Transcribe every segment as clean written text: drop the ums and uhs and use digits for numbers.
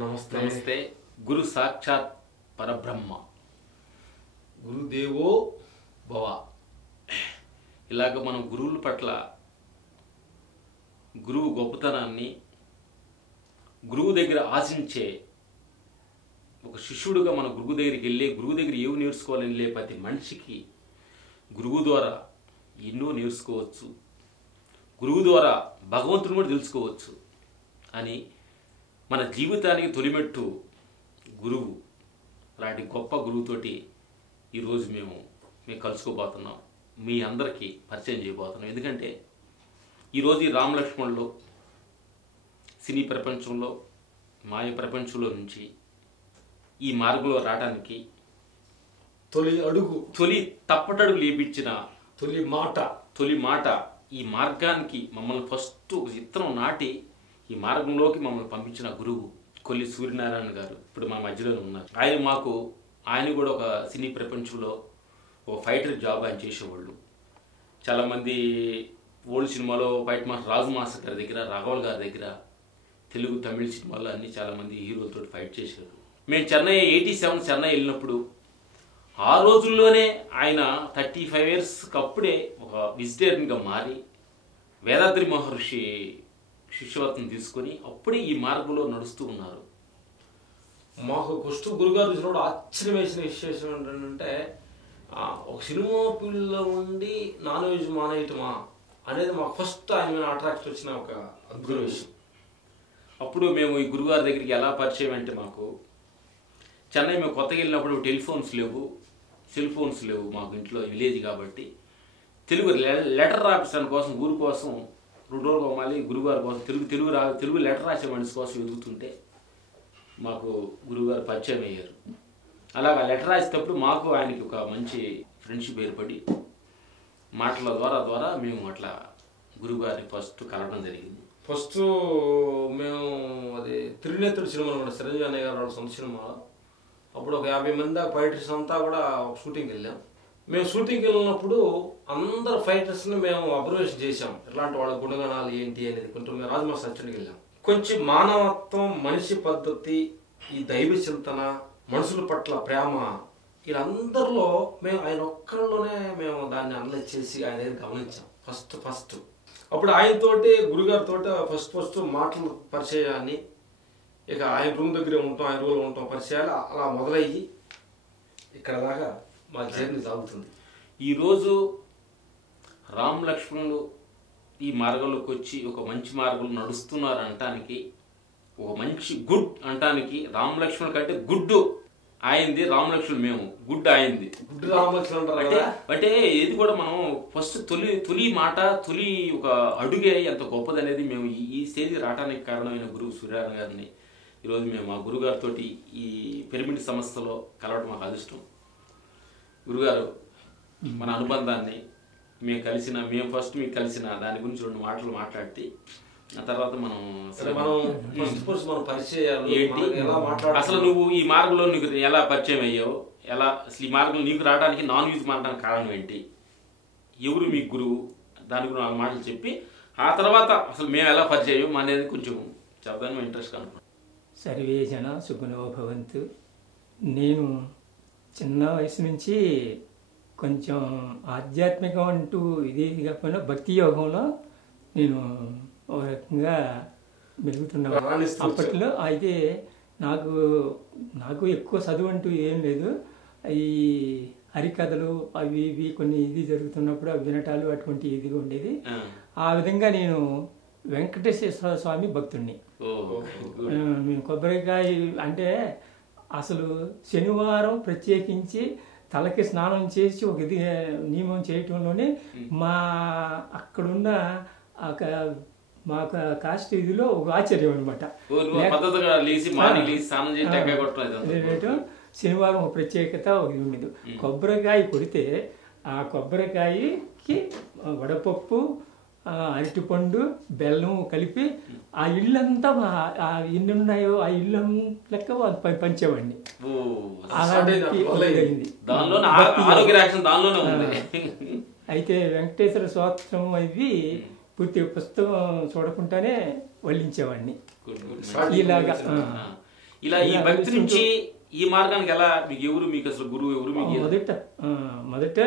నమస్తే నమస్తే. గురు సాక్షాత్ పరబ్రహ్మ, గురుదేవో భవ. ఇలాగ మనం గురువుల పట్ల గురువు గొప్పతనాన్ని, గురువు దగ్గర ఆశించే ఒక శిష్యుడుగా మన గురువు దగ్గరికి వెళ్ళి గురువు దగ్గర ఏవి నేర్చుకోవాలని వెళ్ళే ప్రతి మనిషికి గురువు ద్వారా ఎన్నో నేర్చుకోవచ్చు, గురువు ద్వారా భగవంతుని కూడా తెలుసుకోవచ్చు అని మన జీవితానికి తొలిమెట్టు గురువు. అలాంటి గొప్ప గురువుతోటి ఈరోజు మేము కలుసుకోబోతున్నాం, మీ అందరికీ పరిచయం చేయబోతున్నాం. ఎందుకంటే ఈరోజు ఈ రామ లక్ష్మణులు సినీ ప్రపంచంలో, మాయ ప్రపంచంలో నుంచి ఈ మార్గంలో రావడానికి తొలి తప్పటడుగు లేపించిన తొలి మాట ఈ మార్గానికి మమ్మల్ని ఫస్ట్ ఒక చిత్రం నాటి ఈ మార్గంలోకి మమ్మల్ని పంపించిన గురువు కొల్లి సూర్యనారాయణ గారు ఇప్పుడు మా మధ్యలోనే ఉన్నారు. ఆయన కూడా ఒక సినీ ప్రపంచంలో ఒక ఫైటర్ జాబ్ ఆయన చేసేవాళ్ళు. చాలామంది ఓల్డ్ సినిమాలో ఫైట్ మాస్టర్ రాజు మాస్టర్ గారి దగ్గర, రాఘవల్ గారి దగ్గర, తెలుగు తమిళ సినిమాల్లో అన్ని చాలామంది హీరోలతో ఫైట్ చేశారు. మేము చెన్నై 87 చెన్నై వెళ్ళినప్పుడు ఆ రోజుల్లోనే ఆయన 35 ఇయర్స్కి అప్పుడే ఒక వెజిటేరియన్గా మారి వేదాద్రి మహర్షి శిష్యవర్తం తీసుకొని అప్పుడే ఈ మార్గంలో నడుస్తూ ఉన్నారు. మాకు ఫస్ట్ గురుగారు చూసినప్పుడు ఆశ్చర్యం వేసిన విశేషం ఏంటంటే ఒక సినిమా ఫీల్డ్లో ఉండి నాన్ వెజ్ మానేయటమా అనేది మాకు ఫస్ట్ ఆయన మీద అట్రాక్ట్ వచ్చిన ఒక అద్భుత విషయం. అప్పుడు మేము ఈ గురుగారి దగ్గరికి ఎలా పరిచయం అంటే, మాకు చెన్నై మేము కొత్తగా వెళ్ళినప్పుడు టెలిఫోన్స్ లేవు, సెల్ ఫోన్స్ లేవు మాకు ఇంట్లో, విలేజ్ కాబట్టి తెలుగు లెటర్ రాపించడానికి కోసం ఊరి కోసం 2 రోజులు మళ్ళీ గురుగారి కోసం తెలుగు లెటర్ రాసే మనిషి కోసం ఎదుగుతుంటే మాకు గురుగారు పరిచయం అయ్యారు. అలాగా లెటర్ రాసేటప్పుడు మాకు ఆయనకి ఒక మంచి ఫ్రెండ్షిప్ ఏర్పడి మాటల ద్వారా మేము అట్లా గురుగారిని ఫస్ట్ కలవడం జరిగింది. ఫస్ట్ మేము అది త్రినేత్రుడు సినిమా అనమాట, చిరంజీవి అన్నయ్య గారు సొంత సినిమా. అప్పుడు ఒక 50 మంది ఫైటర్స్ అంతా కూడా ఒక షూటింగ్కి వెళ్ళాం. మేము షూటింగ్కి వెళ్ళినప్పుడు అందరు ఫైటర్స్ని మేము అబ్జర్వేషన్ చేసాం, ఎలాంటి వాళ్ళ గుణగణాలు ఏంటి అనేది. కొంచెం మేము రాజమహల్ సత్యానికి వెళ్ళాం. కొంచెం మానవత్వం, మనిషి పద్ధతి, ఈ దైవ చింతన, మనుషుల పట్ల ప్రేమ, వీళ్ళందరిలో మేము ఆయన ఒక్కరిలోనే మేము దాన్ని అనలైజ్ చేసి ఆయన దగ్గర గమనించాం ఫస్ట్. అప్పుడు ఆయనతోటి గురుగారితో ఫస్ట్ మాటలు పరిచయాన్ని, ఇక ఆయన రూమ్ దగ్గరే ఉంటాం, ఆయన రూమ్లో ఉంటాం, పరిచయాలు అలా మొదలయ్యి ఇక్కడ దాకా మా జర్నీ సాగుతుంది. ఈరోజు రామ్ లక్ష్మణులు ఈ మార్గంలోకి వచ్చి ఒక మంచి మార్గంలో నడుస్తున్నారు అనటానికి, ఒక మంచి గుడ్ అంటానికి, రామ్ లక్ష్మణుల కంటే గుడ్ ఆయింది రామ్ లక్ష్మణులు, మేము గుడ్ ఆయింది. గుడ్ రామ్ లక్ష్మణులు అంటే ఏది కూడా మనం ఫస్ట్ తొలి మాట, తొలి ఒక అడుగే ఎంత గొప్పది అనేది మేము ఈ స్టేజ్కి రావడానికి కారణమైన గురువు సూర్యనారాయణ గారిని ఈరోజు మేము మా గురుగారితో ఈ పిరమిడ్ సంస్థలో కలవడం మాకు అదృష్టం. గురుగారు మన అనుబంధాన్ని మేము ఫస్ట్ మీకు కలిసిన దాని గురించి 2 మాటలు మాట్లాడితే ఆ తర్వాత మనం అసలు నువ్వు ఈ మార్గంలో నీకు ఎలా పరిచయం అయ్యావు, ఎలా అసలు ఈ మార్గంలో నీకు రావడానికి, నాన్ వెజ్ మారడానికి కారణం ఏంటి, ఎవరు మీ గురువు, దాని గురించి 4 మాటలు చెప్పి ఆ తర్వాత అసలు మేము ఎలా పరిచయం అనేది కొంచెం చెప్తాను, మేము ఇంట్రెస్ట్ అనుకున్నాం. సర్వే జన సుగుణో భవంతు. నేను చిన్న వయసు నుంచి కొంచెం ఆధ్యాత్మికం అంటూ ఇది కాకుండా భక్తి యోగంలో నేను ఒక రకంగా మెలుగుతున్నాను అప్పట్లో. అయితే నాకు ఎక్కువ చదువు అంటూ ఏం లేదు. ఈ హరికథలు అవి ఇవి కొన్ని ఇది జరుగుతున్నప్పుడు అవి వినటాలు అటువంటి ఇదిగా ఉండేది. ఆ విధంగా నేను వెంకటేశ్వర స్వామి భక్తుడిని. మేము కొబ్బరికాయ అంటే అసలు శనివారం ప్రత్యేకించి తలకి స్నానం చేసి ఒక ఇది నియమం చేయటంలోనే మా అక్కడున్న మా కాస్ట్ ఇదిలో ఒక ఆశ్చర్యం అనమాట. శనివారం ఒక ప్రత్యేకత ఒకటి ఉండేది. కొబ్బరికాయ కొడితే ఆ కొబ్బరికాయకి వడపప్పు, అరటిపండు, బెల్లం కలిపి ఆ ఇళ్ళంతా ఎన్ని ఉన్నాయో ఆ ఇల్లు లెక్క పంచేవాడిని. అయితే వెంకటేశ్వర స్తోత్రం అవి పూర్తి పుస్తకం చూడకుండానే వల్లించేవాడిని. ఇలాగా ఇలా ఈ భక్తి నుంచి ఈ మార్గానికి ఎలా మీకు ఎవరు మీకు అసలు గురువు ఎవరు మీకు? మొదట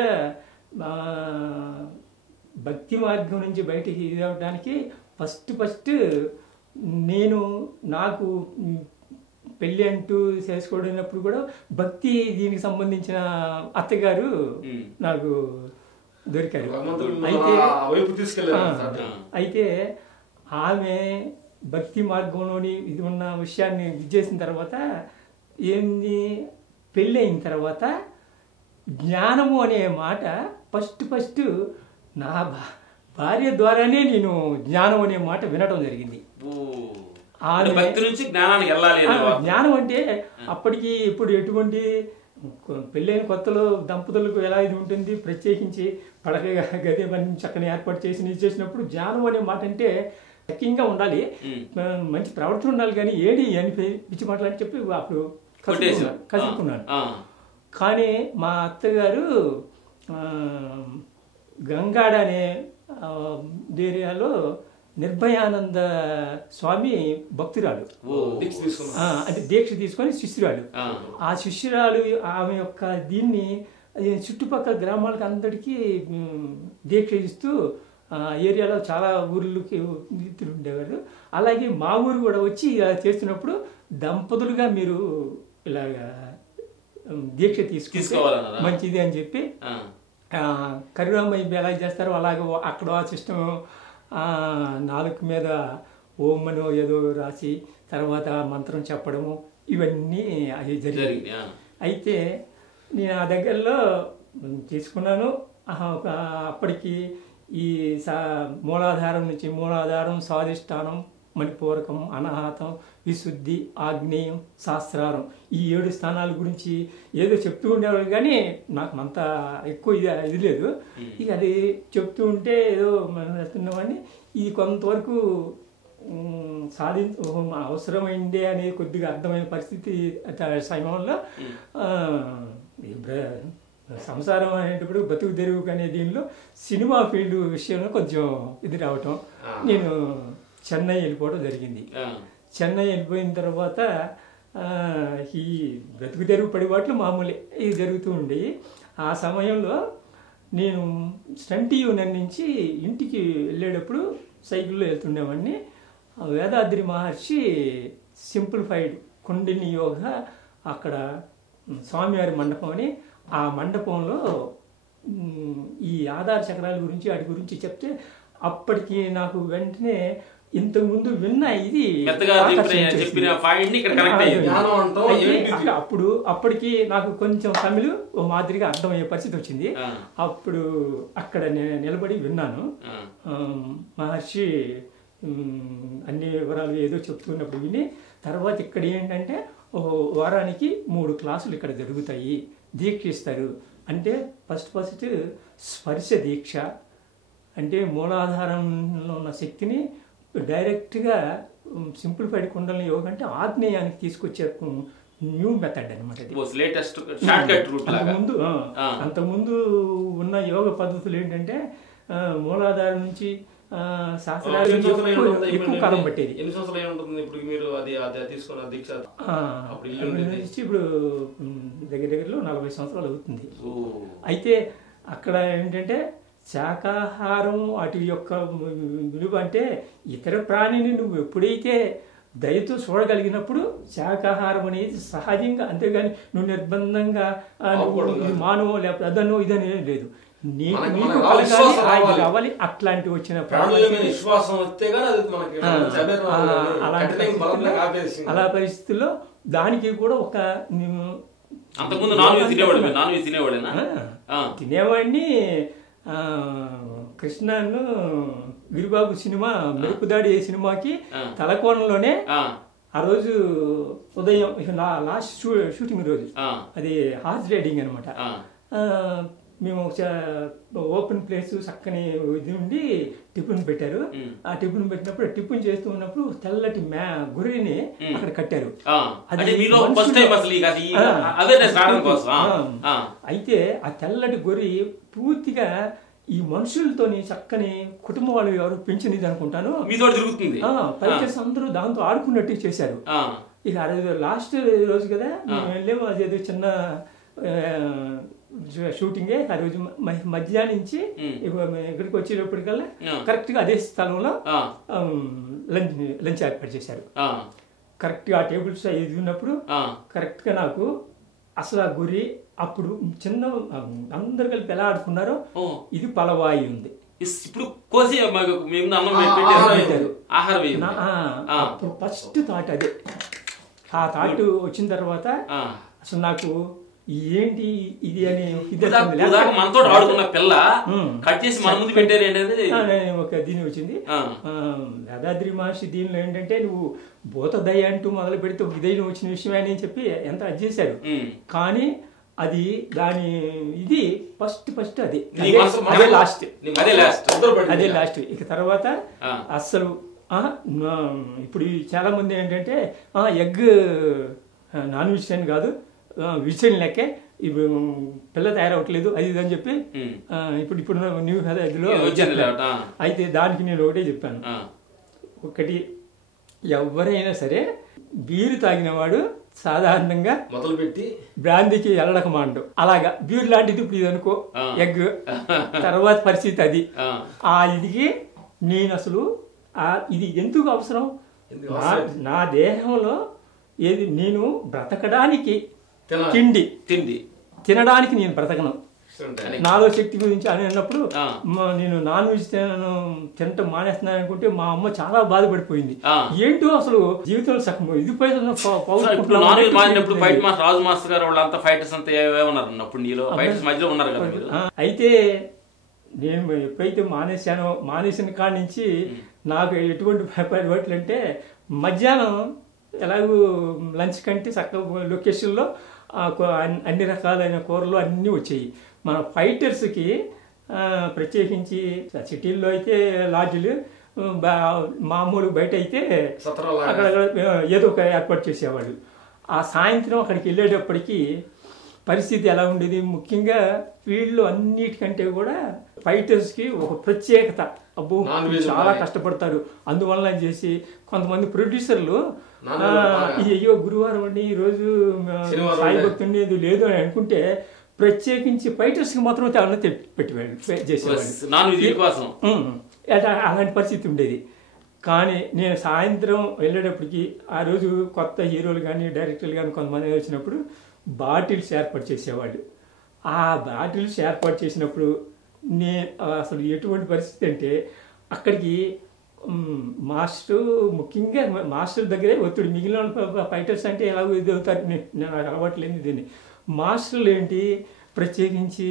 భక్తి మార్గం నుంచి బయటికి రావడానికి ఫస్ట్ నేను నాకు పెళ్ళి అంటూ చేసుకోవడినప్పుడు కూడా భక్తి దీనికి సంబంధించిన అత్తగారు నాకు దొరికారు. అయితే ఆమె భక్తి మార్గంలోని ఇది ఉన్న విషయాన్ని ఇది చేసిన తర్వాత ఏంది, పెళ్ళి అయిన తర్వాత జ్ఞానము అనే మాట ఫస్ట్ నా భార్య ద్వారానే నేను జ్ఞానం అనే మాట వినడం జరిగింది. జ్ఞానం అంటే అప్పటికి ఇప్పుడు ఎటువంటి పెళ్ళైన కొత్తలో దంపతులకు ఎలా ఇది ఉంటుంది, ప్రత్యేకించి పడక గది చక్కని ఏర్పాటు చేసినప్పుడు జ్ఞానం అనే మాట అంటే ముఖ్యంగా ఉండాలి, మంచి ప్రవర్తన ఉండాలి, కానీ ఏడి అని పిచ్చి మాటలని చెప్పి అప్పుడు కసుకున్నాను. కానీ మా అత్తగారు గంగాడ అనే ఏరియాలో నిర్భయానంద స్వామి భక్తురాలు, అంటే దీక్ష తీసుకొని శిష్యురాలు. ఆ శిష్యురాలు ఆమె యొక్క దీన్ని చుట్టుపక్కల గ్రామాలకు అందరికీ దీక్ష ఇస్తూ ఏరియాలో చాలా ఊర్లకి ఉండేవారు. అలాగే మా ఊరు కూడా వచ్చి ఇలా చేస్తున్నప్పుడు దంపతులుగా మీరు ఇలాగా దీక్ష తీసుకోవాలి మంచిది అని చెప్పి కరిరామయ్య ఎలా చేస్తారో అలాగే అక్కడ ఆ సిస్టమ్ నాలుగు మీద ఓం అనో ఏదో రాసి తర్వాత మంత్రం చెప్పడము ఇవన్నీ అవి జరిగాయి. అయితే నేను ఆ దగ్గరలో తీసుకున్నాను. అప్పటికి ఈ మూలాధారం నుంచి మూలాధారం, స్వాధిష్టానం, మణిపూరకం, అనాహతం, విశుద్ధి, ఆగ్నేయం, శాస్త్రారం, ఈ 7 స్థానాల గురించి ఏదో చెప్తూ ఉండేవాళ్ళు. కానీ నాకు అంత ఎక్కువ ఇది లేదు. ఇక అది చెప్తూ ఉంటే ఏదో మనం వెళ్తున్నామని ఇది కొంతవరకు అవసరమైందే అనేది కొద్దిగా అర్థమైన పరిస్థితి సమయంలో సంసారం అనేటప్పుడు బతుకు తెరువు అనే దీనిలో సినిమా ఫీల్డ్ విషయంలో కొంచెం ఇది రావటం, నేను చెన్నై వెళ్ళిపోవడం జరిగింది. చెన్నై వెళ్ళిపోయిన తర్వాత ఈ బ్రతుకు తెరువు పడిబాట్లు మామూలే ఇది జరుగుతూ ఉండేవి. ఆ సమయంలో నేను స్టంట్ యూనియన్ నుంచి ఇంటికి వెళ్ళేటప్పుడు సైకిల్లో వెళ్తుండేవాడిని. వేదాద్రి మహర్షి సింప్లిఫైడ్ కుండిని యోగా అక్కడ స్వామివారి మండపం అని, ఆ మండపంలో ఈ ఆధార చక్రాల గురించి వాటి గురించి చెప్తే అప్పటికి నాకు వెంటనే ఇంతకుముందు విన్న ఇది అప్పటికి నాకు కొంచెం తమిళ్ మాదిరిగా అర్థమయ్యే పరిస్థితి వచ్చింది. అప్పుడు అక్కడ నిలబడి విన్నాను. మహర్షి అన్ని వివరాలు ఏదో చెప్తున్నప్పుడు విని తర్వాత ఇక్కడ ఏంటంటే వారానికి 3 క్లాసులు ఇక్కడ జరుగుతాయి, దీక్ష ఇస్తారు. అంటే ఫస్ట్ స్పర్శ దీక్ష అంటే మూలాధారంలో ఉన్న శక్తిని డైరెక్ట్గా సింప్లిఫైడ్ కుండలిని యోగ అంటే ఆగ్నేయానికి తీసుకొచ్చే న్యూ మెథడ్ అనమాట. అంతకుముందు ఉన్న యోగ పద్ధతులు ఏంటంటే మూలాధారం నుంచి శాస్త్రాలు ఎక్కువ కాలం పట్టేది. ఇప్పుడు దగ్గరలో 40 సంవత్సరాలు అవుతుంది. అయితే అక్కడ ఏంటంటే శాకాహారం వాటి యొక్క విలువ అంటే ఇతర ప్రాణిని నువ్వు ఎప్పుడైతే దయతో చూడగలిగినప్పుడు శాకాహారం అనేది సహజంగా, అంతేగాని నువ్వు నిర్బంధంగా మానవ లేకపోతే అదనో ఇదనే లేదు, నీకు కావాలి అట్లాంటి వచ్చిన అలా పరిస్థితుల్లో దానికి కూడా ఒక తినేవాడిని. కృష్ణను గిరిబాబు సినిమా మెరుపుదాడి సినిమాకి తలకోణంలోనే ఆ రోజు ఉదయం లాస్ట్ షూటింగ్ రోజు అది హార్స్ రైడింగ్ అనమాట. మేము ఓపెన్ ప్లేస్ చక్కని ఇది ఉండి టిఫిన్ పెట్టారు. ఆ టిఫిన్ పెట్టినప్పుడు టిఫిన్ చేస్తూ ఉన్నప్పుడు తెల్లటి గొర్రెని అక్కడ కట్టారు. అయితే ఆ తెల్లటి గొర్రె పూర్తిగా ఈ మనుషులతోని చక్కని కుటుంబం వాళ్ళు ఎవరు పెంచినది అనుకుంటాను, పరిచయం అందరూ దాంతో ఆడుకున్నట్టు చేశారు. ఇక ఆ రోజు లాస్ట్ రోజు కదా మేము వెళ్ళాము. అదేదో చిన్న షూటింగే ఆ రోజు మధ్యాహ్నం నుంచి ఇక్కడికి వచ్చేటప్పటికల్లా కరెక్ట్ గా అదే స్థలంలో లంచ్ ఏర్పాటు చేశారు. కరెక్ట్ గా ఆ టేబుల్స్ ఇది ఉన్నప్పుడు కరెక్ట్ గా నాకు అసలు ఆ గురి అప్పుడు చిన్న అందరు కలిపి ఎలా ఆడుకున్నారో ఇది పలవాయి ఉంది. ఇప్పుడు కోసి అప్పుడు ఫస్ట్ థాట్ అదే. ఆ థాట్ వచ్చిన తర్వాత అసలు నాకు ఏంటి ఇది అని మనతో ఆడుకున్న పిల్ల కట్ చేసి మన ముందు పెట్టారు ఒక దీని వచ్చింది. యాదాద్రి మహర్షి దీనిలో ఏంటంటే నువ్వు భూతదయ అంటూ మొదలు పెడితే ఒక ఇదైన వచ్చిన విషయం అని చెప్పి ఎంత అది చేశారు. కానీ అది దాని ఇది ఫస్ట్ అదే లాస్ట్ అదే లాస్ట్. ఇక తర్వాత అస్సలు ఇప్పుడు చాలా మంది ఏంటంటే ఎగ్ నాన్ వెజిటేరియన్ కాదు వెజిటేరియన్ లెక్కే ఇప్పుడు పిల్ల తయారవట్లేదు అది ఇది అని చెప్పి ఇప్పుడు న్యూ హెదాలో అయితే దానికి నేను ఒకటే చెప్పాను. ఒకటి ఎవరైనా సరే బీరు తాగినవాడు సాధారణంగా మొదలుపెట్టి బ్రాందీకి వెళ్ళడక మాండు. అలాగా బీర్ లాంటిది ఇప్పుడు ఇది అనుకో ఎగ్ తర్వాత పరిస్థితి అది. ఆ ఇదికి నేను అసలు ఇది ఎందుకు అవసరం? నా దేహంలో ఏది నేను బ్రతకడానికి తిండి తినడానికి నేను బ్రతకను. నాలో శక్తి గురించి అని అన్నప్పుడు నేను నాన్ వెజ్ తినటం మానేస్తున్నాను అనుకుంటే మా అమ్మ చాలా బాధపడిపోయింది. ఏంటో అసలు జీవితంలో సగం ఇది రాజు మాస్టర్ గారు వాళ్ళంతా ఫైటర్స్ అంతా ఉన్నారు నీలో ఫైటర్స్ మధ్యలో ఉన్నారు కదా. అయితే నేను ఎప్పుడైతే మానేసిన కాడి నుంచి నాకు ఎటువంటి పరిపాటి అంటే మధ్యాహ్నం ఎలాగూ లంచ్ కంటే చక్కగా లొకేషన్లో అన్ని రకాలైన కూరలు అన్నీ వచ్చాయి. మన ఫైటర్స్కి ప్రత్యేకించి సిటీల్లో అయితే లాడ్జీలు, మామూలు బయట అయితే అక్కడ ఏదో ఒక ఏర్పాటు చేసేవాళ్ళు. ఆ సాయంత్రం అక్కడికి వెళ్ళేటప్పటికి పరిస్థితి ఎలా ఉండేది? ముఖ్యంగా ఫీల్డ్లో అన్నిటికంటే కూడా ఫైటర్స్కి ఒక ప్రత్యేకత. అబ్బో చాలా కష్టపడతారు. అందువల్ల చేసి కొంతమంది ప్రొడ్యూసర్లు అయ్యో గురువారం అండి ఈరోజు సాయి భక్తి ఉండేది లేదు అని అనుకుంటే ప్రత్యేకించి ఫైటర్స్కి మాత్రం చేసేవాళ్ళు. అలాంటి పరిస్థితి ఉండేది. కానీ నేను సాయంత్రం వెళ్ళేటప్పటికి ఆ రోజు కొత్త హీరోలు కానీ డైరెక్టర్లు కానీ కొంతమంది వచ్చినప్పుడు బాటిల్స్ ఏర్పాటు చేసేవాళ్ళు. ఆ బాటిల్స్ ఏర్పాటు చేసినప్పుడు నేను అసలు ఎటువంటి పరిస్థితి అంటే అక్కడికి ముఖ్యంగా మాస్టర్ దగ్గరే ఒత్తిడి. మిగిలిన ఫైటర్స్ అంటే ఎలాగో ఇది అవుతారు, నేను అలవాట్లేదు దీన్ని. మాస్టర్లు ఏంటి ప్రత్యేకించి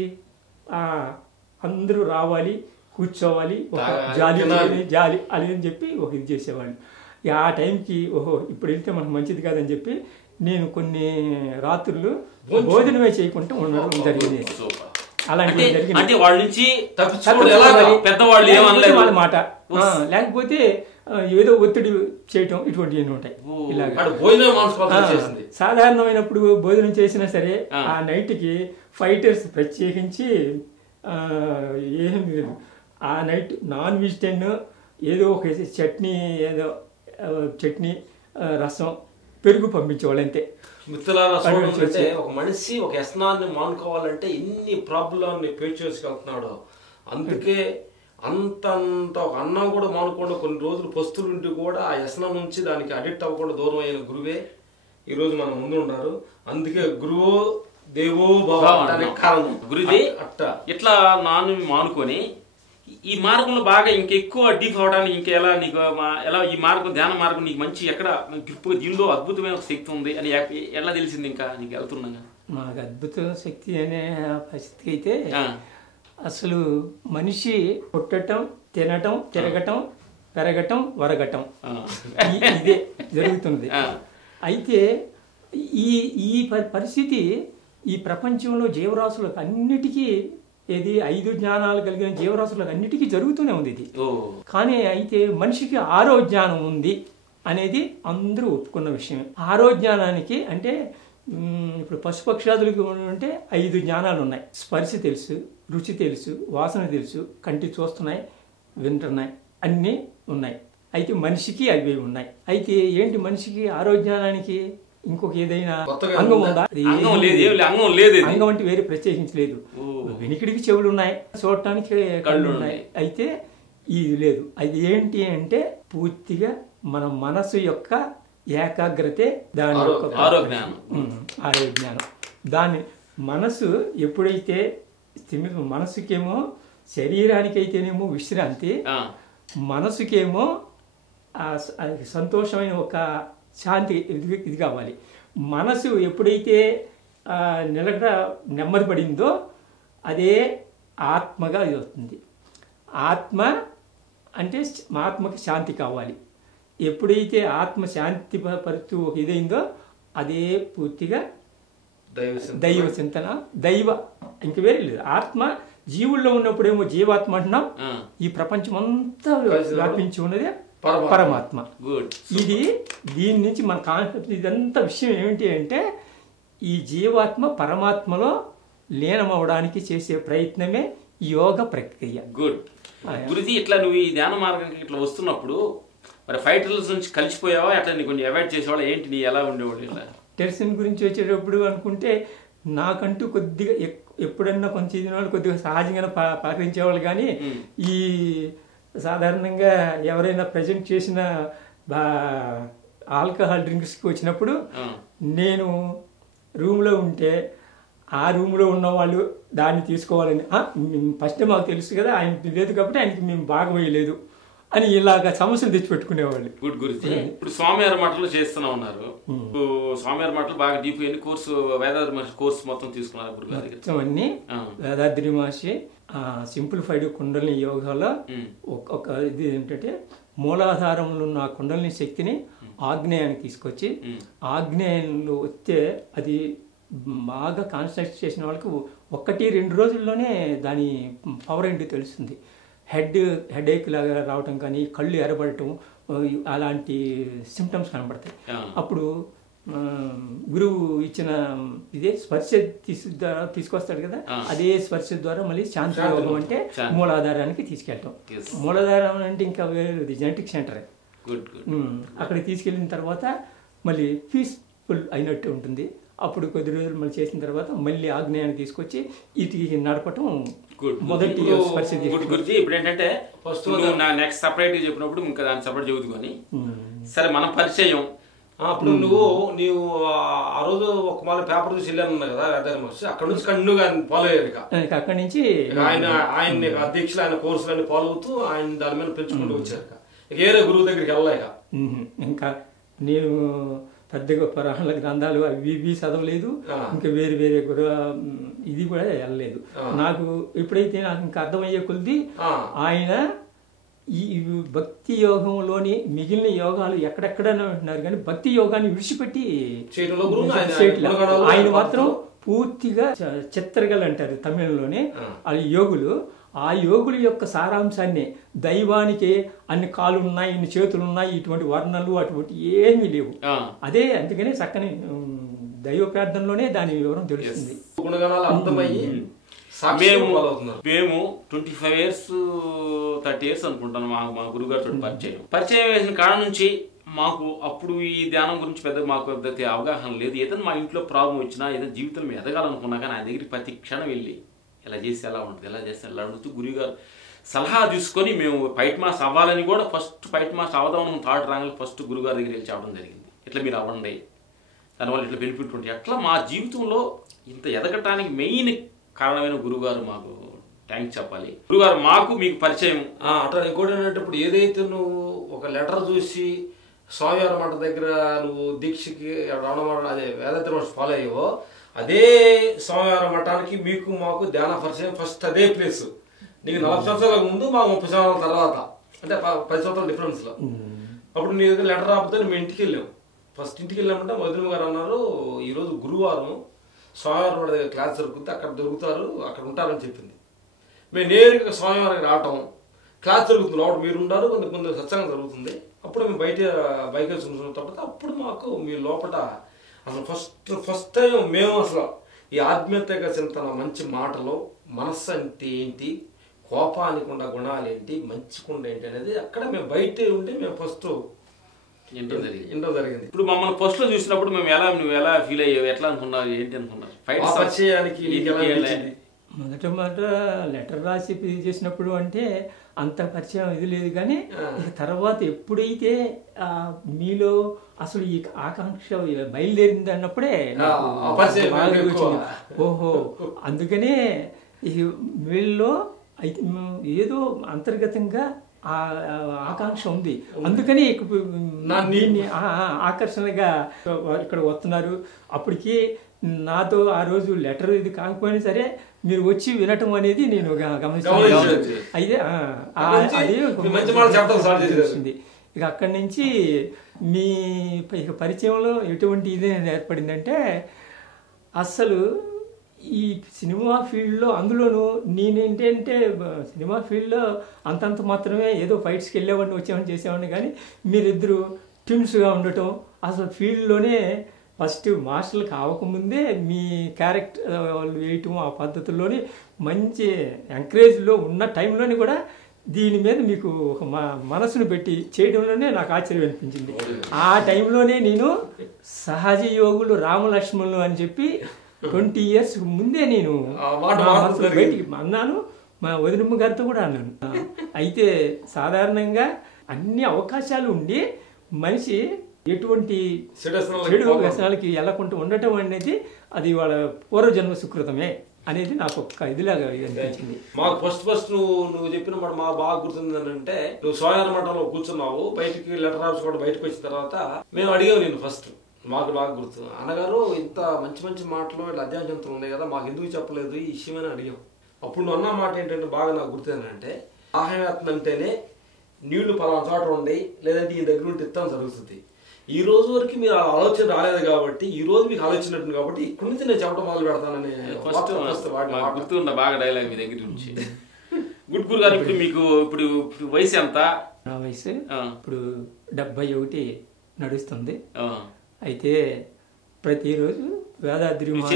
అందరూ రావాలి, కూర్చోవాలి, ఒక జాలి అది అని చెప్పి ఒక ఇది చేసేవాళ్ళు. ఆ టైంకి ఓహో ఇప్పుడు వెళ్తే మనకు మంచిది కాదని చెప్పి నేను కొన్ని రాత్రులు భోజనమే చేయకుండా ఉండడం జరిగింది. అలాంటి వాళ్ళ మాట లేకపోతే ఏదో ఒత్తిడి చేయటం ఇటువంటివి ఉంటాయి. సాధారణమైనప్పుడు భోజనం చేసినా సరే ఆ నైట్కి ఫైటర్స్ ప్రత్యేకించి ఏం లేదు. ఆ నైట్ నాన్ వెజిటేరియన్ ఏదో ఒక చట్నీ రసం పెరుగు పంపించేవాళ్ళు అంతే. మిత్రులారా చూడాలంటే ఒక మనిషి ఒక వ్యసనాన్ని మానుకోవాలంటే ఎన్ని ప్రాబ్లంని ఫేస్ చేసుకెళ్తున్నాడో. అందుకే అంతంత ఒక అన్నం కూడా మానుకోండి కొన్ని రోజులు పస్తులుండి కూడా ఆ వ్యసనం నుంచి దానికి అడిక్ట్ అవ్వకుండా దూరం అయిన గురువే ఈరోజు మన ముందు ఉన్నారు. అందుకే గురువు దేవో భవ కారణం గురుది ఇట్లా నాన్ మానుకొని ఈ మార్గంలో బాగా ఇంకెక్కువ డీప్ అవడానికి ఇంకెలా నీకు ఎలా ఈ మార్గం ధ్యాన మార్గం నీకు మంచి ఎక్కడ గ్రిప్గా దీనిలో అద్భుతమైన ఒక శక్తి ఉంది అని ఎలా తెలిసింది? ఇంకా నీకు వెళ్తున్నాగా మాకు అద్భుతమైన శక్తి అనే పరిస్థితికి అయితే అసలు మనిషి పుట్టటం, తినటం, తిరగటం, పెరగటం, వరగటం ఇదే జరుగుతుంది. అయితే ఈ పరిస్థితి ఈ ప్రపంచంలో జీవరాశులకు అన్నిటికీ ఏది 5 జ్ఞానాలు కలిగిన జీవరాశులకు అన్నిటికీ జరుగుతూనే ఉంది ఇది. కానీ అయితే మనిషికి ఆరో జ్ఞానం ఉంది అనేది అందరూ ఒప్పుకున్న విషయం. ఆరో జ్ఞానానికి అంటే ఇప్పుడు పశుపక్షాదులకు అంటే 5 జ్ఞానాలు ఉన్నాయి. స్పర్శ తెలుసు, రుచి తెలుసు, వాసన తెలుసు, కంటి చూస్తున్నాయి, వింటున్నాయి, అన్నీ ఉన్నాయి. అయితే మనిషికి అవి ఉన్నాయి. అయితే ఏంటి మనిషికి ఆరోగ్యానికి ఇంకొక ఏదైనా అంగం ఉందా? అంగం అంటే వేరే ప్రత్యేకించలేదు. వెనికిడికి చెవులు ఉన్నాయి, చూడటానికి కళ్ళు ఉన్నాయి. అయితే ఇది లేదు. అది ఏంటి అంటే పూర్తిగా మన మనసు యొక్క ఏకాగ్రతే దాని యొక్క ఆరోగ్యానం. దాని మనసు ఎప్పుడైతే మనసుకేమో శరీరానికైతేనేమో విశ్రాంతి, మనసుకేమో సంతోషమైన ఒక శాంతి ఇది కావాలి. మనసు ఎప్పుడైతే నెమ్మది పడిందో అదే ఆత్మగా ఇది వస్తుంది. ఆత్మ అంటే ఆత్మకి శాంతి కావాలి. ఎప్పుడైతే ఆత్మ శాంతి పరుతూ ఒక ఇదైందో అదే పూర్తిగా దైవ చింతన, దైవ ఇంక వేరే లేదు. ఆత్మ జీవుల్లో ఉన్నప్పుడేమో జీవాత్మ అంటున్నాం, ఈ ప్రపంచం అంతా వ్యాపించి ఉన్నదే పరమాత్మ. ఇది దీని నుంచి మన కాన్సెప్ట్ ఇదంతా విషయం ఏమిటి అంటే ఈ జీవాత్మ పరమాత్మలో లీనమవడానికి చేసే ప్రయత్నమే యోగ ప్రక్రియ. గుడ్ గురుజీ, ఇట్లా నువ్వు ఈ ధ్యాన మార్గానికి ఇట్లా వస్తున్నప్పుడు మరి ఫైటర్స్ నుంచి కలిసిపోయావా? అట్లా నీ కొంచెం అవాయిడ్ చేసేవాళ్ళు ఏంటి? నీ ఎలా ఉండేవాళ్ళు? ఇలా టెర్సిన్ గురించి వచ్చేటప్పుడు అనుకుంటే నాకంటూ కొద్దిగా ఎప్పుడన్నా కొంచెం చదివిన వాళ్ళు కొద్దిగా సహజంగానే పలకరించేవాళ్ళు. కానీ ఈ సాధారణంగా ఎవరైనా ప్రజెంట్ చేసిన ఆల్కహాల్ డ్రింక్స్కి వచ్చినప్పుడు నేను రూమ్లో ఉంటే ఆ రూమ్లో ఉన్న వాళ్ళు దాన్ని తీసుకోవాలని ఫస్ట్ మాకు తెలుసు కదా, ఆయన లేదు కాబట్టి ఆయనకి మేము బాగా వేయలేదు అని ఇలాగ సమస్యలు తెచ్చిపెట్టుకునేవాళ్ళు. గుడ్ గురుజీ, ఇప్పుడు స్వామివారి మఠంలో చేస్తూనే ఉన్నారు. స్వామివారి మఠంలో బాగా డీప్ అయ్యి కోర్సు వేదాద్రి మహర్షి కోర్సు మొత్తం తీసుకున్నారు గురుగారు. అన్ని వేదాద్రి మహర్షి సింప్లిఫైడ్ కుండలిని యోగాలో ఒక ఇది ఏంటంటే మూలాధారంలో ఉన్న కుండలిని శక్తిని ఆగ్నేయానికి తీసుకొచ్చి ఆగ్నేయంలో వస్తే అది బాగా కాన్సన్ట్రేట్ చేసిన వాళ్ళకి 1-2 రోజుల్లోనే దాని పవర్ ఏంటి తెలుస్తుంది. హెడేక్ లాగా రావటం కానీ కళ్ళు ఎర్రబడటం అలాంటి సిమ్టమ్స్ కనబడతాయి. అప్పుడు గురువు ఇచ్చిన ఇదే స్పర్శ తీసుకొస్తాడు కదా, అదే స్పర్శ ద్వారా మళ్ళీ శాంతి యోగం అంటే మూలాధారానికి తీసుకెళ్ళటం. మూలాధారం అంటే ఇంకా వేరేది జెనెటిక్ సెంటర్. అక్కడికి తీసుకెళ్ళిన తర్వాత మళ్ళీ పీస్ఫుల్ అయినట్టు ఉంటుంది. అప్పుడు కొద్ది రోజులు మళ్ళీ చేసిన తర్వాత మళ్ళీ ఆగ్నేయాన్ని తీసుకొచ్చి ఇటు నడపటం మొదటి స్పర్శ. ఇప్పుడు ఏంటంటే ఫస్ట్ నా నెక్స్ట్ సపరేట్ చెప్పినప్పుడు ఇంకా దాన్ని సపరేట్ చెబుతు కానీ సరే మన పరిచయం. అప్పుడు నీవు ఆ రోజు ఒక మళ్ళీ పేపర్ చూసి వెళ్ళాను కదా వేదాద్రి మహర్షి, అక్కడ నుంచి కంటిన్యూగా ఆయన ఫాలో అయ్యారు. అక్కడి నుంచి ఆయన అధ్యక్షులు ఆయన కోర్సులన్నీ ఫాలో అవుతూ ఆయన దాని మీద పెంచుకుంటూ వచ్చారు. వేరే గురువు దగ్గరికి వెళ్ళలేక ఇంకా నేను పెద్దగా పురాణాల గ్రంథాలు అవి చదవలేదు, ఇంకా వేరే వేరే ఇది కూడా వెళ్ళలేదు. నాకు ఎప్పుడైతే నాకు ఇంకా అర్థమయ్యే కొద్ది ఆయన ఈ భక్తి యోగంలోని మిగిలిన యోగాలు ఎక్కడెక్కడనే ఉంటున్నారు కానీ భక్తి యోగాన్ని విడిచిపెట్టి ఆయన మాత్రం పూర్తిగా చిత్రగలు అంటారు తమిళంలోనే ఆ యోగులు. ఆ యోగుల యొక్క సారాంశాన్ని దైవానికి అన్ని కాళ్ళు ఉన్నాయి, ఇన్ని చేతులు ఉన్నాయి, ఇటువంటి వర్ణలు అటువంటి ఏమీ లేవు. అదే అందుకనే చక్కని దైవ ప్రార్థనలోనే దాని వివరం తెలుస్తుంది. మేము 25 years 30 years అనుకుంటాను మా గురుగారితో పరిచయం వేసిన కాడ నుంచి మాకు అప్పుడు ఈ ధ్యానం గురించి పెద్ద మాకు పెద్ద అవగాహన లేదు. ఏదైనా మా ఇంట్లో ప్రాబ్లం వచ్చినా ఏదైనా జీవితంలో ఎదగాలనుకున్నా కానీ ఆయన దగ్గరికి ప్రతి క్షణం వెళ్ళి ఎలా చేస్తే ఎలా ఉంటుంది, ఎలా చేస్తే ఎలా అడుగుతూ గురుగారు సలహా తీసుకొని మేము ఫైట్ మాస్టర్ అవ్వాలని కూడా ఫస్ట్ ఫైట్ మాస్టర్ అవదామని థాట్ రాగానే ఫస్ట్ గురుగారి దగ్గర వెళ్ళి చెప్పడం జరిగింది. ఇట్లా మీరు అవ్వండి, దానివల్ల ఇట్లా బెనిఫిట్ ఉంటుంది. అట్లా మా జీవితంలో ఇంత ఎదగటానికి మెయిన్ కారణమైన గురుగారు మాకు థ్యాంక్స్ చెప్పాలి. గురుగారు మాకు మీకు పరిచయం. అట్లా ఇంకోటి ఏంటంటే ఇప్పుడు ఏదైతే నువ్వు ఒక లెటర్ చూసి స్వామివారి మఠ దగ్గర నువ్వు దీక్షకి రావడం అదే వేదాద్రి మహర్షి ఫాలో అయ్యావో అదే స్వామివారి మఠానికి మీకు మాకు ధ్యాన పరిచయం ఫస్ట్ అదే ప్లేస్. నీకు 40 సంవత్సరాల ముందు మాకు 30 సంవత్సరాల తర్వాత అంటే 10 సంవత్సరాల డిఫరెన్స్ లో. అప్పుడు నీ దగ్గర లెటర్ రాకపోతే మేము ఇంటికి వెళ్ళాం. ఫస్ట్ ఇంటికి వెళ్ళామంటే వదిన గారు అన్నారు ఈరోజు గురువారం స్వామివారి మఠ దగ్గర క్లాస్ జరుగుతుంది, అక్కడ దొరుకుతారు, అక్కడ ఉంటారని చెప్పింది. మేము నేరుగా స్వామివారికి రావటం, క్లాస్ జరుగుతుంది, లోపల మీరు ఉంటారు, కొంత సత్సంగం జరుగుతుంది. అప్పుడు మేము బయట చూసుకున్న తర్వాత అప్పుడు మాకు మీ లోపల అసలు ఫస్ట్ టైం మేము అసలు ఈ ఆధ్యాత్మిక చింతన మంచి మాటలో మనస్సు అంటే ఏంటి, కోపానికి ఉన్న గుణాలు ఏంటి, మంచికుండ ఏంటి అనేది అక్కడ మేము బయట ఉండి మేము ఫస్ట్ ఇంటో జరిగింది. ఇప్పుడు మమ్మల్ని ఫస్ట్ లో చూసినప్పుడు మేము నువ్వు ఎలా ఫీల్ అయ్యావు, ఎట్లా అనుకున్నావు, ఏంటి అనుకున్నారు? మొదట లెటర్ రాసి చేసినప్పుడు అంటే అంత పరిచయం ఇది లేదు, కానీ తర్వాత ఎప్పుడైతే మీలో అసలు ఈ ఆకాంక్ష బయలుదేరింది అన్నప్పుడే ఓహో, అందుకనే వీళ్ళలో అయితే ఏదో అంతర్గతంగా ఆకాంక్ష ఉంది, అందుకని దీన్ని ఆకర్షణగా ఇక్కడ వస్తున్నారు. అప్పటికి నాతో ఆ రోజు లెటర్ ఇది కాకపోయినా సరే మీరు వచ్చి వినటం అనేది నేను గమనిస్తున్నాను. అయితే అది వచ్చింది. ఇక అక్కడి నుంచి మీ ఇక పరిచయంలో ఎటువంటి ఇది ఏర్పడిందంటే, అస్సలు ఈ సినిమా ఫీల్డ్లో అందులోనూ నేనేంటంటే సినిమా ఫీల్డ్లో అంతంత మాత్రమే ఏదో ఫైట్స్కి వెళ్ళేవాడిని, వచ్చేవాడిని, చేసేవాడిని, కానీ మీరిద్దరు టీమ్స్గా ఉండటం, అసలు ఫీల్డ్లోనే ఫస్ట్ మాస్టర్లు కావకముందే మీ క్యారెక్టర్ వాళ్ళు వేయటం ఆ పద్ధతుల్లోని మంచి ఎంకరేజ్లో ఉన్న టైంలోని కూడా దీని మీద మీకు ఒక మనసును పెట్టి చేయడంలోనే నాకు ఆశ్చర్యం అనిపించింది. ఆ టైంలోనే నేను సహజ యోగులు రామలక్ష్మణులు అని చెప్పి 20 years ముందే నేను బయటికి అన్నాను, మా వదినమ్మ గారితో కూడా అన్నాను. అయితే సాధారణంగా అన్ని అవకాశాలు ఉండి మనిషి ఎటువంటి చెడు వ్యసనాలకి వెళ్ళకుండా ఉండటం అనేది అది వాళ్ళ పూర్వజన్మ సుకృతమే అనేది నాకు ఒక్క ఇదిలాగా అనిపించింది. మాకు ఫస్ట్ నువ్వు చెప్పిన మాట మాకు బాగా గుర్తుంది అంటే, నువ్వు సోయాన మఠంలో కూర్చున్నావు, బయటికి లెటర్ రాసుకోవడం బయటకు వచ్చిన తర్వాత మేము అడిగావు నేను ఫస్ట్, మాకు బాగా గుర్తు అన్నగారు ఇంత మంచి మంచి మాటలు ఇట్లా అధ్యాయంతులు ఉన్నాయి కదా, మాకు ఎందుకు చెప్పలేదు ఈ విషయమని అడిగాం. అప్పుడు నువ్వు అన్న మాట ఏంటంటే బాగా నాకు గుర్తు ఏంటంటే, ఆహ్యాత్మ అంటేనే నీళ్లు పలానా చోట ఉండి లేదంటే ఈ దగ్గర ఉంటే ఇస్తాం జరుగుతుంది. ఈ రోజు వరకు మీరు ఆలోచన రాలేదు కాబట్టి ఈ రోజు మీకు ఆలోచన కాబట్టి ఇక్కడి నుంచి నేను చెప్పడం మొదలు పెడతానని గుర్తుండ బాగా డైలాగ్ మీ దగ్గర నుంచి. గుడ్కూరు గారు, ఇప్పుడు మీకు ఇప్పుడు వయసు ఎంత? నా వయసు ఇప్పుడు 71 నడుస్తుంది. అయితే ప్రతిరోజు వేదాద్రి నువ్వు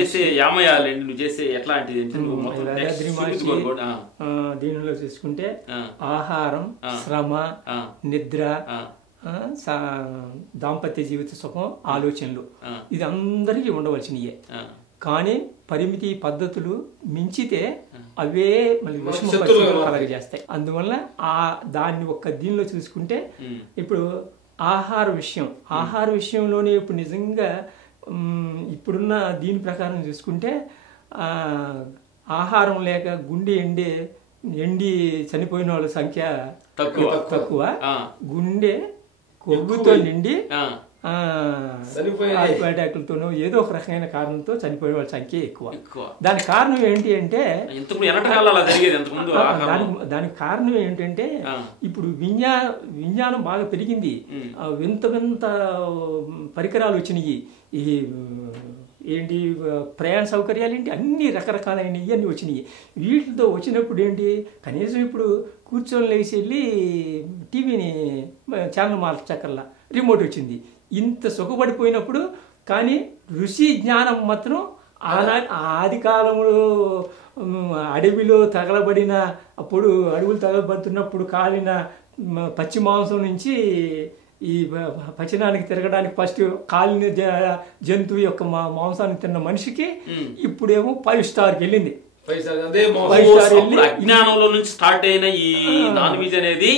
చేసే ఎట్లాంటిది వేదాద్రి మహర్షి దీనిలో చూసుకుంటే ఆహారం, శ్రమ, నిద్ర, దాంపత్య జీవిత సుఖం, ఆలోచనలు ఇది అందరికీ ఉండవలసినయే. కానీ పరిమితి పద్ధతులు మించితే అవే మళ్ళీ విషమ పరిస్థితులు కలగజేస్తాయి. అందువల్ల దాన్ని ఒక్క దీనిలో చూసుకుంటే ఇప్పుడు ఆహార విషయంలోనే ఇప్పుడు నిజంగా ఇప్పుడున్న దీని ప్రకారం చూసుకుంటే ఆహారం లేక గుండె ఎండి చనిపోయిన వాళ్ళ సంఖ్య తక్కువ, గుండె కొవ్వుతో నిండి అటాకులతోనూ ఏదో ఒక రకమైన కారణంతో చనిపోయే వాళ్ళ సంఖ్య ఎక్కువ. దానికి కారణం ఏంటి అంటే దానికి కారణం ఏంటంటే ఇప్పుడు విజ్ఞానం బాగా పెరిగింది, వింత వింత పరికరాలు వచ్చినాయి, ఈ ఏంటి ప్రయాణ సౌకర్యాలు ఏంటి అన్ని రకరకాలైన ఇవన్నీ వచ్చినాయి. వీటితో వచ్చినప్పుడు ఏంటి కనీసం ఇప్పుడు కూర్చొని లేచి వెళ్ళి టీవీని ఛానల్ మార్చక్కర్లా, రిమోట్ వచ్చింది. ఇంత సుఖపడిపోయినప్పుడు కానీ ఋషి జ్ఞానం మాత్రం ఆది కాలంలో అడవిలో తగలబడిన అప్పుడు అడవులు తగలబడుతున్నప్పుడు కాలిన పచ్చి మాంసం నుంచి ఈ పచనానికి తిరగడానికి ఫస్ట్ కాలిన జంతువు యొక్క మాంసాన్ని తిన్న మనిషికి ఇప్పుడేమో 5 స్టార్కి వెళ్ళింది. 5 స్టార్ అజ్ఞానంలో నుంచి స్టార్ట్ అయిన ఈ నాన్ వెజ్ అనేది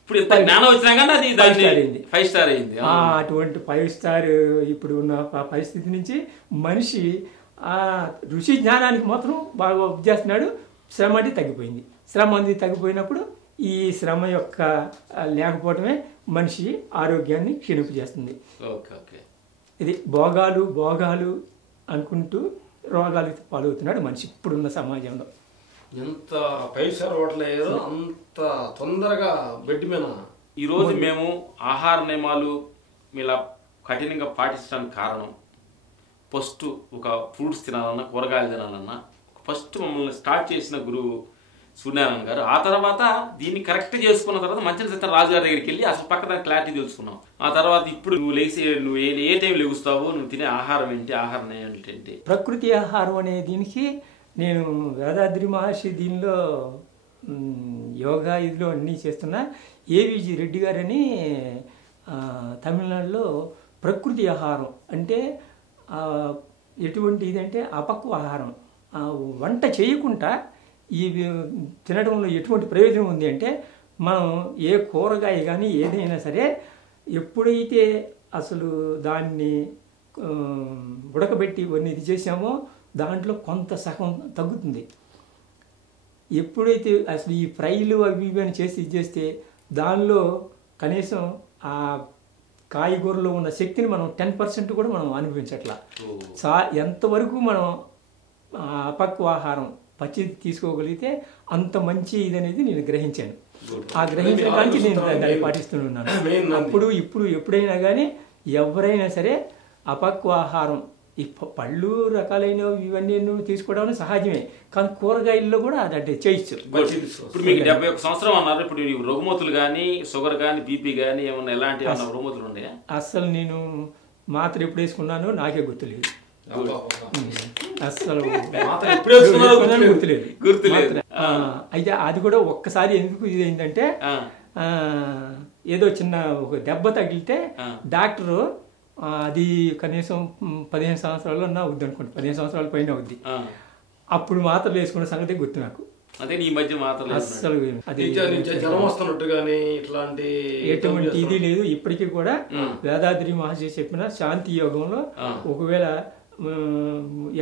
ఇప్పుడు జ్ఞానం వచ్చినా కానీ అది 5 స్టార్ అయింది. అటువంటి 5 స్టార్ ఇప్పుడు ఉన్న పరిస్థితి నుంచి మనిషి ఆ ఋషి జ్ఞానానికి మాత్రం బాగా చేస్తున్నాడు. శ్రమ అనేది తగ్గిపోయింది. శ్రమ అనేది తగ్గిపోయినప్పుడు ఈ శ్రమ యొక్క లేకపోవడమే మనిషి ఆరోగ్యాన్ని క్షీణింపజేస్తుంది. ఇది భోగాలు అనుకుంటూ రోగాలు పాలవుతున్నాడు మనిషి ఇప్పుడున్న సమాజంలో. ఎంత పైసా ఓట్లేదో అంత తొందరగా బెడ్ మీద. ఈరోజు మేము ఆహార నియమాలు ఇలా కఠినంగా పాటించడానికి కారణం ఫస్ట్ ఒక ఫ్రూట్స్ తినాలన్నా కూరగాయలు తినాలన్నా ఫస్ట్ మమ్మల్ని స్టార్ట్ చేసిన గురువు సూర్యనారాయణ గారు. ఆ తర్వాత దీన్ని కరెక్ట్ చేసుకున్న తర్వాత మంచి సత్యం రాజు గారి దగ్గరికి వెళ్ళి అసలు పక్కన క్లారిటీ తెలుసుకున్నాం. ఆ తర్వాత ఇప్పుడు నువ్వు ఏ టైం లెగుస్తావు, నువ్వు తినే ఆహారం ఏంటి, ఆహారం ఏంటి, ప్రకృతి ఆహారం అనే దీనికి నేను వేదాద్రి మహర్షి దీనిలో యోగా ఇదిలో అన్నీ చేస్తున్నా. ఏవిజి రెడ్డి గారని తమిళనాడులో ప్రకృతి ఆహారం అంటే ఎటువంటి ఇదంటే అపక్వ ఆహారం, వంట చేయకుండా ఈ తినడంలో ఎటువంటి ప్రయోజనం ఉంది అంటే, మనం ఏ కూరగాయ కానీ ఏదైనా సరే ఎప్పుడైతే అసలు దాన్ని ఉడకబెట్టి ఇది చేసామో దాంట్లో కొంత సగం తగ్గుతుంది. ఎప్పుడైతే అసలు ఈ ఫ్రైలు అవి ఇవి అని చేసి ఇది చేస్తే దానిలో కనీసం ఆ కాయగూరలో ఉన్న శక్తిని మనం 10% కూడా మనం అనుభవించట్లా. ఎంతవరకు మనం అపక్వ ఆహారం పచ్చిది తీసుకోగలిగితే అంత మంచి ఇది అనేది నేను గ్రహించాను. ఆ గ్రహించడానికి నేను దాన్ని పాటిస్తున్నాను. అప్పుడు ఇప్పుడు ఎప్పుడైనా కానీ ఎవరైనా సరే అపక్వ ఆహారం, ఈ పళ్ళు రకాలైన ఇవన్నీ తీసుకోవడం సహజమే, కానీ కూరగాయల్లో కూడా అది చేయొచ్చు. ఇప్పుడు మీకు 71 సంవత్సరం అన్నారు. ఇప్పుడు రుగ్మతులు కానీ షుగర్ కానీ బీపీ కానీ ఏమన్నా ఎలాంటి రుగ్మతులు ఉన్నాయా? అసలు నేను మాత్రం ఎప్పుడు వేసుకున్నానో నాకే గుర్తులేదు. అసలు గుర్తులేదు. అయితే అది కూడా ఒక్కసారి ఎందుకు ఇది అయిందంటే, ఏదో చిన్న ఒక దెబ్బ తగిలితే డాక్టరు అది కనీసం 15 సంవత్సరాలు అన్నా అవుద్ది అనుకోండి, 15 సంవత్సరాల పైన అవుద్ది. అప్పుడు మాత్రలు వేసుకున్న సంగతి గుర్తు నాకు. అదే ఈ మధ్య మాత్రలు అసలు ఎటువంటి ఇది లేదు. ఇప్పటికీ కూడా వేదాద్రి మహర్షి చెప్పిన శాంతి యోగంలో ఒకవేళ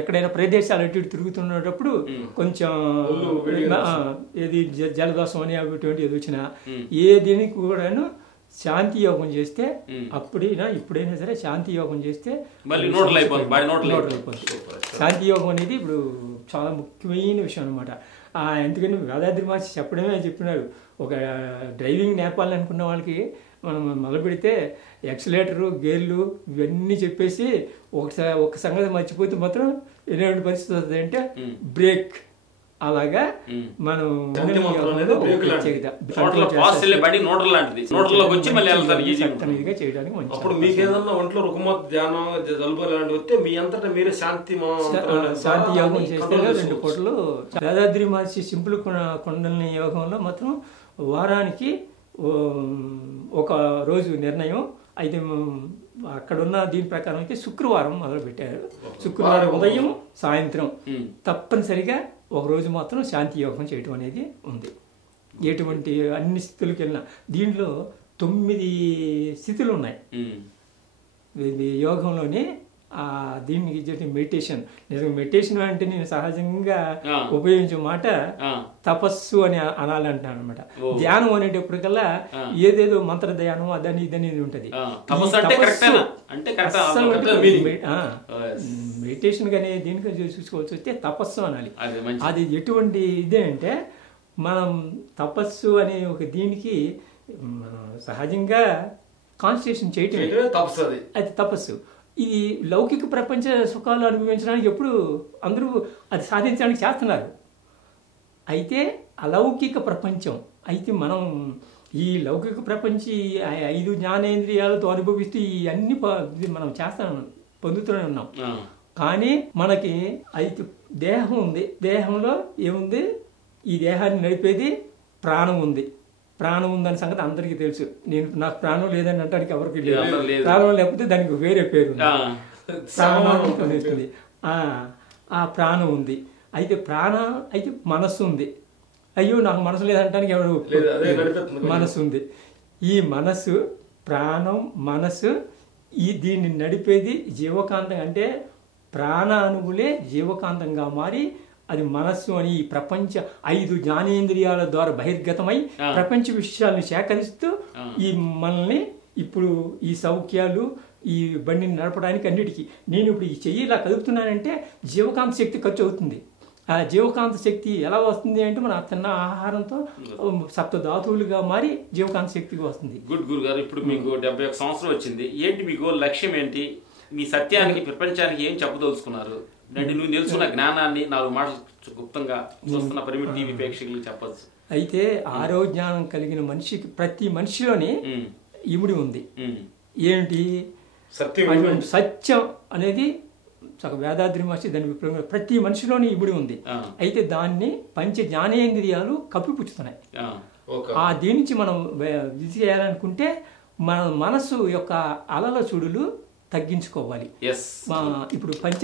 ఎక్కడైనా ప్రదేశాలు అటు ఇటు తిరుగుతున్నప్పుడు కొంచెం ఏది జలదోషం అని అటువంటి ఏది వచ్చినా ఏ దీనికి కూడాను శాంతి యోగం చేస్తే ఇప్పుడైనా సరే శాంతి యోగం చేస్తే శాంతి యోగం అనేది ఇప్పుడు చాలా ముఖ్యమైన విషయం అనమాట. ఎందుకంటే వేదాద్రి మహర్షి చెప్పినారు, ఒక డ్రైవింగ్ నేర్పాలనుకున్న వాళ్ళకి మనం మొదలు పెడితే ఎక్సలేటరు గేర్లు ఇవన్నీ చెప్పేసి ఒక సంగతి మర్చిపోతే మాత్రం ఎలాంటి పరిస్థితి వస్తుంది అంటే బ్రేక్. అలాగా మనం శాంతి యోగం చేస్తే 2 పూటలు వేదాద్రి మహర్షి సింపుల్ కుండలిని యోగంలో మాత్రం వారానికి ఒక రోజు నిర్ణయం. అయితే అక్కడున్న దీని ప్రకారం అయితే శుక్రవారం మొదలు పెట్టారు. శుక్రవారం ఉదయం సాయంత్రం తప్పనిసరిగా ఒక రోజు మాత్రం శాంతి యోగం చేయటం అనేది ఉంది. ఎటువంటి అన్ని స్థితులకు వెళ్ళినా దీంట్లో 9 స్థితులు ఉన్నాయి యోగంలోనే. దీనికి మెడిటేషన్, నిజంగా మెడిటేషన్ అంటే నేను సహజంగా ఉపయోగించే మాట తపస్సు అని అనాలంటాను అనమాట. ధ్యానం అనేటప్పటికల్లా ఏదేదో మంత్ర ధ్యానం అదని ఇదని ఉంటది. మెడిటేషన్ కానీ దీనికి చూసుకోవాల్సి వస్తే తపస్సు అనాలి. అది ఎటువంటి ఇదే అంటే, మనం తపస్సు అనే ఒక దీనికి సహజంగా కాన్సన్ట్రేషన్ చేయటం అది తపస్సు. ఇది లౌకిక ప్రపంచ సుఖాలు అనుభవించడానికి ఎప్పుడు అందరూ అది సాధించడానికి చేస్తున్నారు. అయితే అలౌకిక ప్రపంచం అయితే మనం ఈ లౌకిక ప్రపంచ 5 జ్ఞానేంద్రియాలతో అనుభవిస్తూ ఈ అన్ని మనం పొందుతూనే ఉన్నాం. కానీ మనకి అయితే దేహం ఉంది. దేహంలో ఏముంది? ఈ దేహాన్ని నడిపేది ప్రాణం ఉంది. ప్రాణం ఉందనే సంగతి అందరికీ తెలుసు. నాకు ప్రాణం లేదని అంటానికి ఎవరికి లేదు. ప్రాణం లేకపోతే దానికి వేరే పేరు ప్రాణం. ఆ ప్రాణం ఉంది. అయితే మనస్సు ఉంది. అయ్యో నాకు మనసు లేదంటానికి ఎవరు? మనసు ఉంది. ఈ మనసు, ప్రాణం, మనసు దీన్ని నడిపేది జీవకాంతం. అంటే ప్రాణ అణువులే జీవకాంతంగా మారి అది మనస్సు అని ఈ ప్రపంచ 5 జ్ఞానేంద్రియాల ద్వారా బహిర్గతమై ప్రపంచ విషయాలను సేకరిస్తూ ఈ మనల్ని ఇప్పుడు ఈ సౌఖ్యాలు ఈ బండిని నడపడానికి అన్నిటికీ నేను ఇప్పుడు ఈ చెయ్యి ఇలా కదుపుతున్నానంటే జీవకాంత శక్తి ఖర్చు అవుతుంది. ఆ జీవకాంత శక్తి ఎలా వస్తుంది అంటే మన తిన్న ఆహారంతో సప్త ధాతువులుగా మారి జీవకాంత శక్తికి వస్తుంది. గుడ్ గురుగారు, ఇప్పుడు మీకు 71 సంవత్సరం వచ్చింది. ఏంటి మీకు లక్ష్యం ఏంటి? మీ సత్యానికి ప్రపంచానికి ఏం చెప్పదలుచుకున్నారు? అంటే నువ్వు తెలుసుకున్న జ్ఞానాన్ని 4 మాటలు గుప్తంగా చూస్తున్న పరిమితి టీవీ ప్రేక్షకులకు చెప్పచ్చు. అయితే ఆరో జ్ఞానం కలిగిన మనిషికి ప్రతి మనిషిలోని ఇముడి ఉంది. ఏంటి? సత్యం అనేది వేదాద్రి మహర్షి దాని విప్లవం ప్రతి మనిషిలోని ఇమిడి ఉంది. అయితే దాన్ని పంచ జ్ఞానేంద్రియాలు కప్పిపుచ్చుతున్నాయి. ఆ దీని నుంచి మనం ఇది చేయాలనుకుంటే మన మనసు యొక్క అలల చూడులు తగ్గించుకోవాలి. ఇప్పుడు పంచ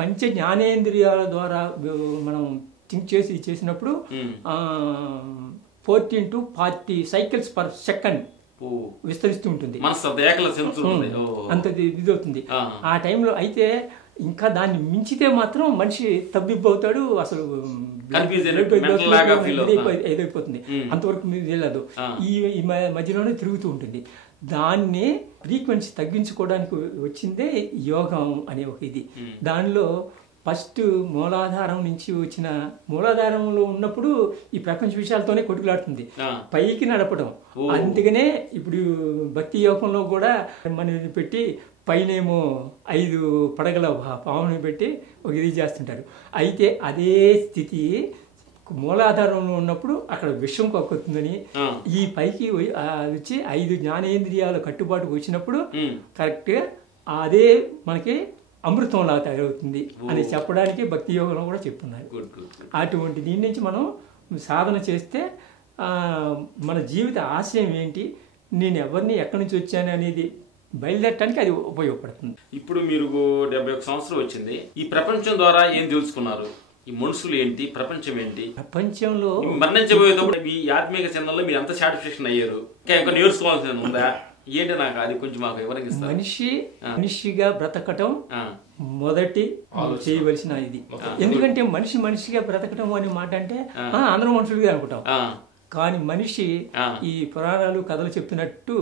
పంచ జ్ఞానేంద్రియాల ద్వారా మనం థింక్ చేసినప్పుడు 14 to 40 సైకిల్స్ పర్ సెకండ్ విస్తరిస్తూ ఉంటుంది, అంత ఇది అవుతుంది ఆ టైంలో. అయితే ఇంకా దాన్ని మించితే మాత్రం మనిషి తబ్బిబ్బు అవుతాడు, అసలు ఏదైపోతుంది, అంతవరకు మీరు వెళ్ళదు. ఈ మధ్యలోనే తిరుగుతూ ఉంటుంది. దాన్ని ఫ్రీక్వెన్సీ తగ్గించుకోవడానికి వచ్చిందే యోగం అనే ఒక ఇది. దానిలో ఫస్ట్ మూలాధారం నుంచి వచ్చిన, మూలాధారంలో ఉన్నప్పుడు ఈ ప్రపంచ విషయాలతోనే కొట్టుకులాడుతుంది, పైకి నడపడం. అందుకనే ఇప్పుడు భక్తి యోగంలో కూడా మనని పెట్టి పైనేమో 5 పడగల పావుని పెట్టి ఒక ఇది చేస్తుంటారు. అయితే అదే స్థితి మూలాధారంలో ఉన్నప్పుడు అక్కడ విషం కొక్కుతుందని, ఈ పైకి వచ్చి 5 జ్ఞానేంద్రియాల కట్టుబాటుకు వచ్చినప్పుడు కరెక్ట్గా అదే మనకి అమృతంలా తయారవుతుంది అని చెప్పడానికి భక్తి యోగంలో కూడా చెప్తున్నారు. అటువంటి దీని నుంచి మనం సాధన చేస్తే మన జీవిత ఆశయం ఏంటి, నేను ఎవరిని ఎక్కడి నుంచి వచ్చాను అనేది బయలుదేరటానికి అది ఉపయోగపడుతుంది. ఇప్పుడు మీరు 71 సంవత్సరం వచ్చింది, ఈ ప్రపంచం ద్వారా ఏం తెలుసుకున్నారు? ఈ మనుషులు ఏంటి, ప్రపంచం ఏంటి? ప్రపంచంలో మరణించబోయేటప్పుడు ఈ ఆత్మీయ చెందంలో మీరు ఎంత సాటిస్ఫాక్షన్ అయ్యారు, ఇంకా నేర్చుకోవాల్సింది ఉందా ఏంటి? నాకు అది కొంచెం మాకు వివరంగా. మనిషిగా బ్రతకటం మొదటి చేయవలసిన ఇది. ఎందుకంటే మనిషిగా బ్రతకటం అనే మాట అంటే అందరూ మనుషులుగా అనుకుంటాం, కానీ మనిషి ఈ పురాణాలు కథలు చెప్తున్నట్టు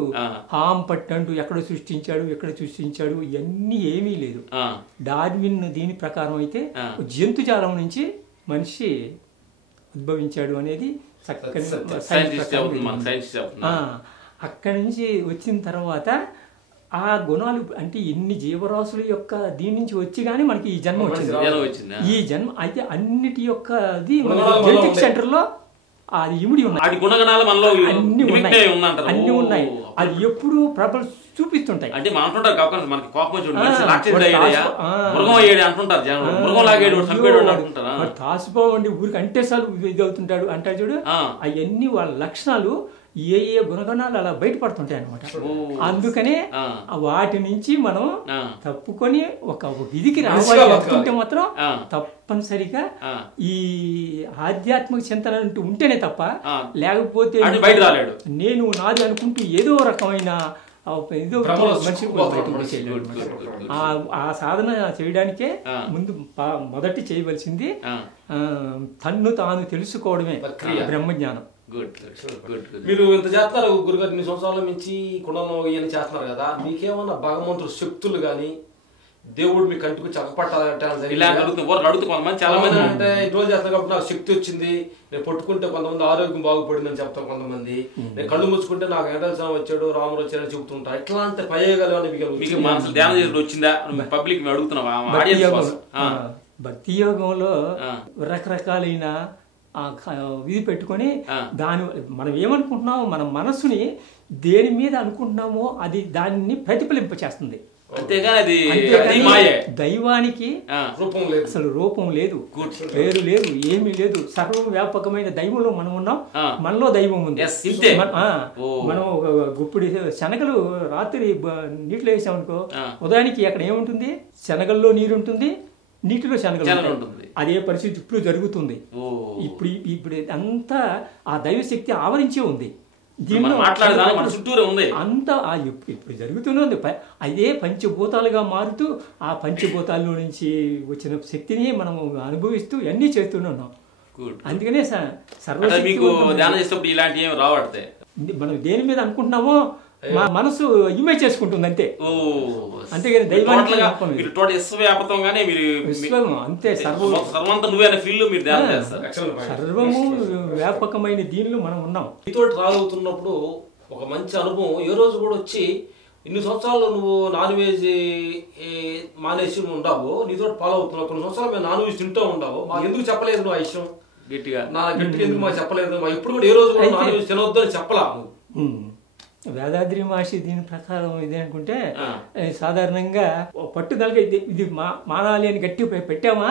హాం పట్టంటూ ఎక్కడ సృష్టించాడు ఇవన్నీ ఏమీ లేదు. డార్విన్ దీని ప్రకారం అయితే జంతుజాలం నుంచి మనిషి ఉద్భవించాడు అనేది అక్కడి నుంచి వచ్చిన తర్వాత ఆ గుణాలు అంటే ఎన్ని జీవరాశుల యొక్క దీని నుంచి వచ్చి కానీ మనకి ఈ జన్మ వచ్చింది. ఈ జన్మ అయితే అన్నిటి యొక్క జెనెటిక్ సెంటర్ లో అది ఇమిడి ఉన్నాయి, అన్ని ఉన్నాయి. అది ఎప్పుడు ప్రభలు చూపిస్తుంటాయి. అంటే తాసిపోవండి ఊరికి అంటే సార్లు ఇది అవుతుంటాడు అంటారు చూడు, అవన్నీ వాళ్ళ లక్షణాలు ఏ గుణగణాలు అలా బయటపడుతుంటాయి అనమాట. అందుకనే వాటి నుంచి మనం తప్పుకొని ఒక విధికి రావాలి అనుకుంటే మాత్రం తప్పనిసరిగా ఈ ఆధ్యాత్మిక చింతన అంటూ ఉంటేనే తప్ప, లేకపోతే నేను నాది అనుకుంటూ ఏదో రకమైన ఆ సాధన చేయడానికే ముందు మొదటి చేయవలసింది తన్ను తాను తెలుసుకోవడమే బ్రహ్మజ్ఞానం. మీరు ఇంత చేస్తున్నారు గురుగారు, 2 సంవత్సరాల నుంచి కుటుంబం ఇవన్నీ చేస్తున్నారు కదా, మీకేమన్నా భగవంతుడు శక్తులు గాని దేవుడు మీ కంటికి చక్కపట్టాలి చాలా మంది అంటే రోజు చేస్తున్నారు కాబట్టి నాకు శక్తి వచ్చింది, నేను పట్టుకుంటే కొంతమంది ఆరోగ్యం బాగుపడింది అని చెప్తాను, కొంతమంది నేను కళ్ళు ముచ్చుకుంటే నాకు వెంకటేశ్వర వచ్చాడు రాముడు వచ్చాడని చెబుతుంటారు. ఎట్లాంటి ప్రయోగాలు వచ్చిందా పబ్లిక్ అడుగుతున్నా? భక్తి యోగంలో రకరకాలైన ఇది పెట్టుకొని మనం ఏమనుకుంటున్నామో మన మనసుని దేని మీద అనుకుంటున్నామో అది దాన్ని ప్రతిఫలింప చేస్తుంది. దైవానికి అసలు రూపం లేదు, పేరు లేదు, ఏమీ లేదు. సర్వవ్యాపకమైన దైవంలో మనం ఉన్నాం, మనలో దైవం ఉంది. మనం గుప్పుడు శనగలు రాత్రి నీటిలో వేసామనుకో, ఉదయానికి అక్కడ ఏముంటుంది, శనగల్లో నీరు ఉంటుంది, నీటిలో శనగలు ఉంటుంది. అదే పరిస్థితి ఇప్పుడు జరుగుతుంది. ఇప్పుడు అంతా ఆ దైవశక్తి ఆవరించే ఉంది. దీనిలో అంతా ఇప్పుడు జరుగుతున్నది. అదే పంచభూతాలుగా మారుతూ ఆ పంచభూతాల్లో నుంచి వచ్చిన శక్తిని మనం అనుభవిస్తూ అన్నీ చేస్తున్నాం. అందుకనే మనం దేని మీద అనుకుంటున్నామో మా మనసు ఇమేజ్ చేసుకుంటుంది అంతే. అంతేగాని దైవానికి అంతే సర్వము వ్యాపకమైన దీనిలో మనం ఉన్నాం. నీతో ట్రావెల్ అవుతున్నప్పుడు ఒక మంచి అనుభవం ఏ రోజు కూడా వచ్చి, ఇన్ని సంవత్సరాలు నువ్వు నాన్ వెజ్ మానేసి ఉండవు, నీతో ఫాలో అవుతున్నావు, కొన్ని సంవత్సరాలు మేము నాన్ వెజ్ తింటూ ఉండవు, మాకు ఎందుకు చెప్పలేదు నువ్వు ఆ విషయం గట్టిగా ఎందుకు మాకు చెప్పలేదు? మా ఇప్పుడు కూడా ఏ రోజు కూడా నాన్ వెజ్ తినవద్దు అని చెప్పలా. వేదాద్రి మహర్షి దీని ప్రకారం ఇది అనుకుంటే సాధారణంగా పట్టుదలగా ఇది మానాలి అని గట్టి పెట్టామా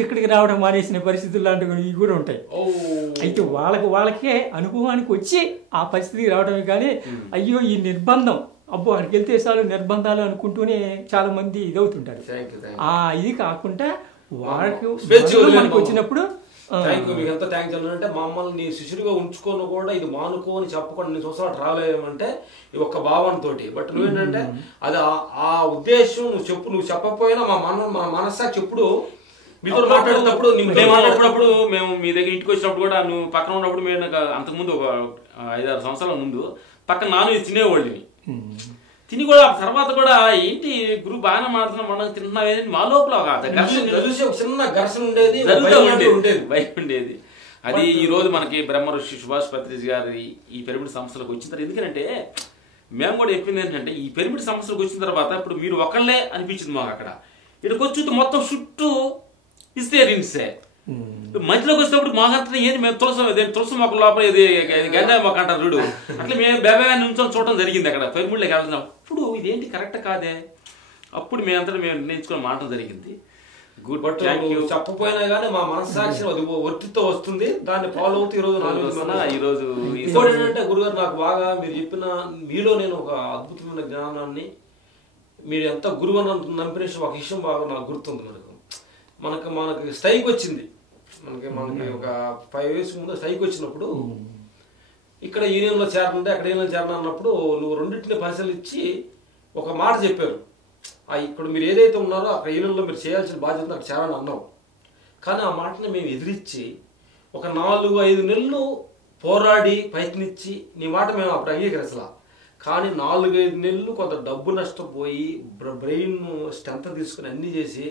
ఇక్కడికి రావడం మానేసిన పరిస్థితులు లాంటివి ఇవి కూడా ఉంటాయి. అయితే వాళ్ళకే అనుభవానికి వచ్చి ఆ పరిస్థితికి రావడమే కానీ అయ్యో ఈ నిర్బంధం అబ్బో అక్కడికి వెళ్తే చాలు నిర్బంధాలు అనుకుంటూనే చాలా మంది ఇదవుతుంటారు. ఇది కాకుండా వాళ్ళకి మనకి వచ్చినప్పుడు మీకు ఎంత థ్యాంక్స్ అంటే మమ్మల్ని నీ శిష్యుడిగా ఉంచుకొని కూడా ఇది మానుకోని చెప్పకుండా నీ సంవత్సరాలు రాలేమంటే ఈ ఒక్క భావనతో. బట్ నువ్వేంటంటే అది ఆ ఉద్దేశం నువ్వు చెప్పకపోయినా మా మనస్సాక్షి ఎప్పుడు మీతో మాట్లాడేటప్పుడు మాట్లాడేటప్పుడు మేము మీ దగ్గర ఇంటికి వచ్చినప్పుడు కూడా నువ్వు పక్కన ఉన్నప్పుడు మేము అంతకుముందు ఒక 5-6 సంవత్సరాల ముందు పక్కన నాన్ తినేవాళ్ళని తిని కూడా తర్వాత కూడా ఏంటి గురువు బాగానే మాట్లాడుతున్నాం మనం తింటున్నాం మా లోపల చిన్న ఘర్షణ ఉండేది బయట ఉండేది. అది ఈ రోజు మనకి బ్రహ్మర్షి సుభాష్ పత్రిజ్ గారి ఈ పిరమిడ్ సంస్థలకు వచ్చిన తర్వాత ఎందుకంటే మేము కూడా చెప్పింది ఏంటంటే ఈ పిరమిడ్ సంస్థలకు వచ్చిన తర్వాత ఇప్పుడు మీరు ఒకళ్ళే అనిపించింది మాకు అక్కడ ఇక్కడికి వచ్చి మొత్తం చుట్టూ ఇస్తే రిన్సే మధ్యలోకి వచ్చినప్పుడు మాకంటే ఏది మేము తులసి మొక్క లోపల ఇది గంజా మొక్క అంటారు చూడు అట్లా మేము బేబే నుంచొని చూడటం జరిగింది అక్కడ పిరమిడ్లోకి వెళ్తున్నాం. అప్పుడు ఇదేంటి కరెక్ట్ కాదే అప్పుడు మేము నిర్ణయించుకుని మాటలు జరిగింది. గుడ్ బట్ చెప్పపోయినా కానీ మా మనస్సాక్షి ఒత్తితో వస్తుంది దాన్ని ఫాలో అవుతూ ఈరోజు ఇంకోటి ఏంటంటే గురుగారు నాకు బాగా మీరు చెప్పిన మీలో నేను ఒక అద్భుతమైన జ్ఞానాన్ని మీరు ఎంత గురువు అని నమ్మిన ఒక విషయం బాగా నాకు గుర్తుంది. మనకి స్ట్రైక్ వచ్చింది మనకి ఒక 5 years ముందు స్ట్రైక్ వచ్చినప్పుడు ఇక్కడ యూనియన్లో చేరనుంటే అక్కడ యూనియన్లో చేరను అన్నప్పుడు నువ్వు రెండింటిని పరిశీలించి ఒక మాట చెప్పారు. ఇక్కడ మీరు ఏదైతే ఉన్నారో అక్కడ యూనియన్లో మీరు చేయాల్సిన బాధ్యత అక్కడ చేరాలని అన్నావు. కానీ ఆ మాటని మేము ఎదిరించి ఒక 4-5 నెలలు పోరాడి ప్రయత్నించి నీ మాట మేము అప్పుడు అంగీకరించలా. కానీ 4-5 నెలలు కొంత డబ్బు నష్టపోయి బ్రెయిన్ స్ట్రెంత్ తీసుకుని అన్నీ చేసి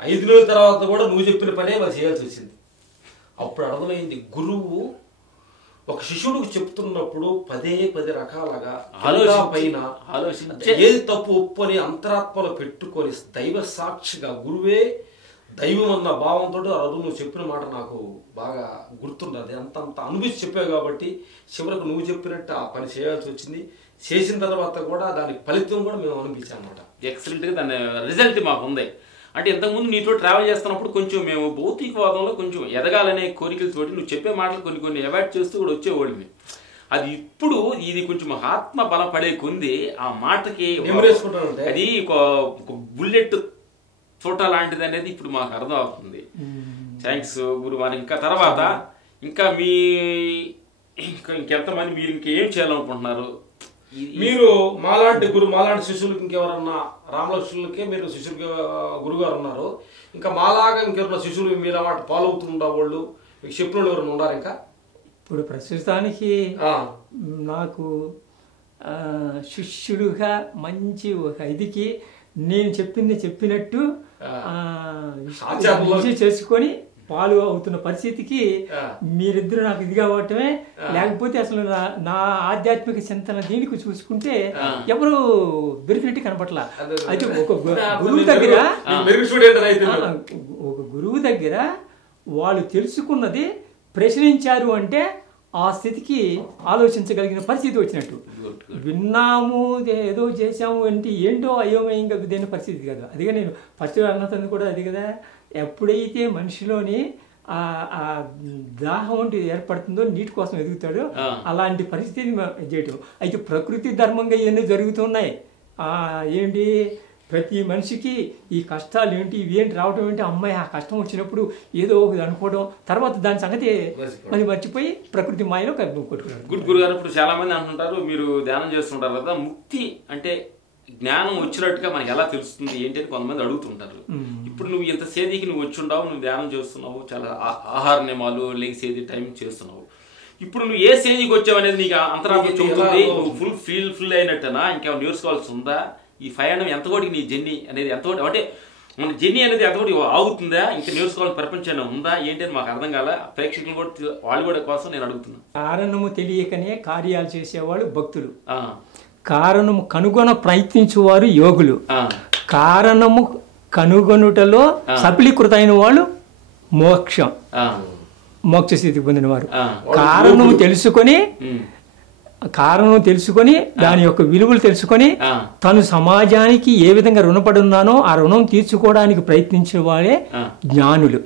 5 నెలల తర్వాత కూడా నువ్వు చెప్పిన పనే వాళ్ళు చేయాల్సి వచ్చింది. అప్పుడు అర్థమైంది గురువు ఒక శిష్యుడికి చెప్తున్నప్పుడు 10 రకాలుగా పైన ఏది తప్పు ఒప్పు అని అంతరాత్మలో పెట్టుకొని దైవ సాక్షిగా గురువే దైవం అన్న భావంతో ఆ రోజు నువ్వు చెప్పిన మాట నాకు బాగా గుర్తున్నది. అంత అనుభూతి చెప్పావు కాబట్టి చివరకు నువ్వు చెప్పినట్టు ఆ పని చేయాల్సి వచ్చింది. చేసిన తర్వాత కూడా దానికి ఫలితం కూడా మేము అనిపించాం అన్నమాట. ఎక్సలెంట్గా దాని రిజల్ట్ మాకు ఉంది. అంటే ఇంతకుముందు నీతో ట్రావెల్ చేస్తున్నప్పుడు కొంచెం మేము భౌతికవాదంలో కొంచెం ఎదగాలనే కోరికలతోటి నువ్వు చెప్పే మాటలు కొన్ని అవాయిడ్ చేస్తూ కూడా వచ్చేవాడిని. అది ఇప్పుడు ఇది కొంచెం ఆత్మ బలపడే కొంది ఆ మాటకి అది ఒక బుల్లెట్ చోట లాంటిది అనేది ఇప్పుడు మాకు అర్థం అవుతుంది. థ్యాంక్స్ గురువారి. ఇంకా తర్వాత ఇంకా ఇంకెంతమంది మీరు ఇంకేం చేయాలనుకుంటున్నారు? మీరు మాలాంటి శిష్యులకి ఇంకెవరన్నా రామలక్ష్మణులకే మీరు శిష్యులకి గురుగారు ఉన్నారు. ఇంకా మాలాగా ఇంకెవరన్నా శిష్యులు మీరు మాట ఫాలో అవుతుండా వాళ్ళు మీకు చెప్పిన వాళ్ళు ఎవరైనా ఉన్నారు? ఇంకా ఇప్పుడు ప్రస్తుతానికి నాకు శిష్యుడుగా మంచి ఒక ఇదికి నేను చెప్పినట్టు చేసుకొని ఫాలో అవుతున్న పరిస్థితికి మీరిద్దరు నాకు ఇది కావటమే. లేకపోతే అసలు నా ఆధ్యాత్మిక చింతన దీనికి చూసుకుంటే ఎవరు దొరికినట్టు కనపట్ల. అయితే ఒక గురువు దగ్గర వాళ్ళు తెలుసుకున్నది ప్రశ్నించారు అంటే ఆ స్థితికి ఆలోచించగలిగిన పరిస్థితి వచ్చినట్టు. విన్నాము ఏదో చేసాము అంటే ఏంటో అయోమయంగా దేని పరిస్థితి కదా. అదిగా నేను ఫస్ట్ అన్నది కూడా అది కదా, ఎప్పుడైతే మనిషిలోని ఆ దాహం అంటే ఏర్పడుతుందో నీటి కోసం ఎదుగుతాడో అలాంటి పరిస్థితిని చేయటం. అయితే ప్రకృతి ధర్మంగా ఇవన్నీ జరుగుతున్నాయి. ఏంటి ప్రతి మనిషికి ఈ కష్టాలు ఏంటి ఇవేంటి రావడం ఏంటి, అమ్మాయి ఆ కష్టం వచ్చినప్పుడు ఏదో ఒకటి అనుకోవడం, తర్వాత దాని సంగతి మరి మర్చిపోయి ప్రకృతి మాయలో కొట్టుకున్నాడు. గుడ్ గురుగారు, ఇప్పుడు చాలా మంది అంటుంటారు మీరు ధ్యానం చేస్తుంటారు కదా, ముక్తి అంటే జ్ఞానం వచ్చినట్టుగా మనకి ఎలా తెలుస్తుంది ఏంటి అని కొంతమంది అడుగుతుంటారు. ఇప్పుడు నువ్వు ఇంత సేదికి నువ్వు వచ్చి ఉండవు, నువ్వు ధ్యానం చేస్తున్నావు, చాలా ఆహార నియమాలు లేక సేది టైం చేస్తున్నావు. ఇప్పుడు నువ్వు ఏ స్టేజ్కి వచ్చావు అనేది నీకు అంతరాత్మ చెబుతుంది. నువ్వు ఫుల్ అయినట్టనా, ఇంకేమైనా నేర్చుకోవాల్సి ఉందా? ఈ ప్రయాణం ఎంతకోటికి నీ జర్నీ అనేది ఎంతకోటి అంటే మన జర్నీ అనేది ఎంతకోటి ఆగుతుందా, ఇంకా నేర్చుకోవాలని ప్రపంచం ఉందా ఏంటి అని మాకు అర్థం కాల. ప్రేక్షకులు కూడా వాళ్ళు కూడా కోసం నేను అడుగుతున్నాను. కారణము తెలియకనే కార్యాలు చేసేవాళ్ళు భక్తులు, కారణము కనుగొన ప్రయత్నించేవారు యోగులు, కారణము కనుగొనుటలో సఫలీకృతమైన వాళ్ళు మోక్ష స్థితికి పొందిన వారు. కారణము తెలుసుకొని కారణం తెలుసుకొని దాని యొక్క విలువలు తెలుసుకొని తను సమాజానికి ఏ విధంగా రుణపడి ఉన్నానో ఆ రుణం తీర్చుకోవడానికి ప్రయత్నించే వాళ్ళే జ్ఞానులు.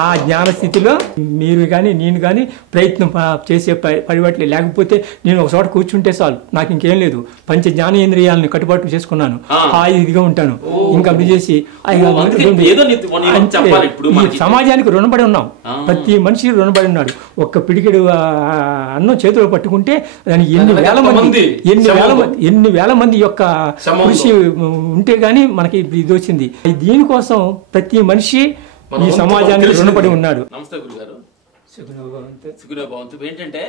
ఆ జ్ఞాన స్థితిలో మీరు కానీ నేను కానీ ప్రయత్నం చేసే పరిపట్లే. లేకపోతే నేను ఒక చోట కూర్చుంటే చాలు, నాకు ఇంకేం లేదు, పంచ జ్ఞానేంద్రియాలను కట్టుబాటు చేసుకున్నాను, హాయిగా ఉంటాను, ఇంకా చేసి సమాజానికి రుణపడి ఉన్నాం. ప్రతి మనిషి రుణపడి ఉన్నాడు. ఒక్క పిడికెడు అన్నం చేతిలో పట్టుకుంటే దానికి ఎన్ని వేల మంది యొక్క కృషి ఉంటే గానీ మనకి ఇది వచ్చింది. దీనికోసం ప్రతి మనిషి ఈ సమాజానికి రుణపడి ఉన్నాడు. నమస్తే గురుగారు. సుఖినోభవంతు. ఏంటంటే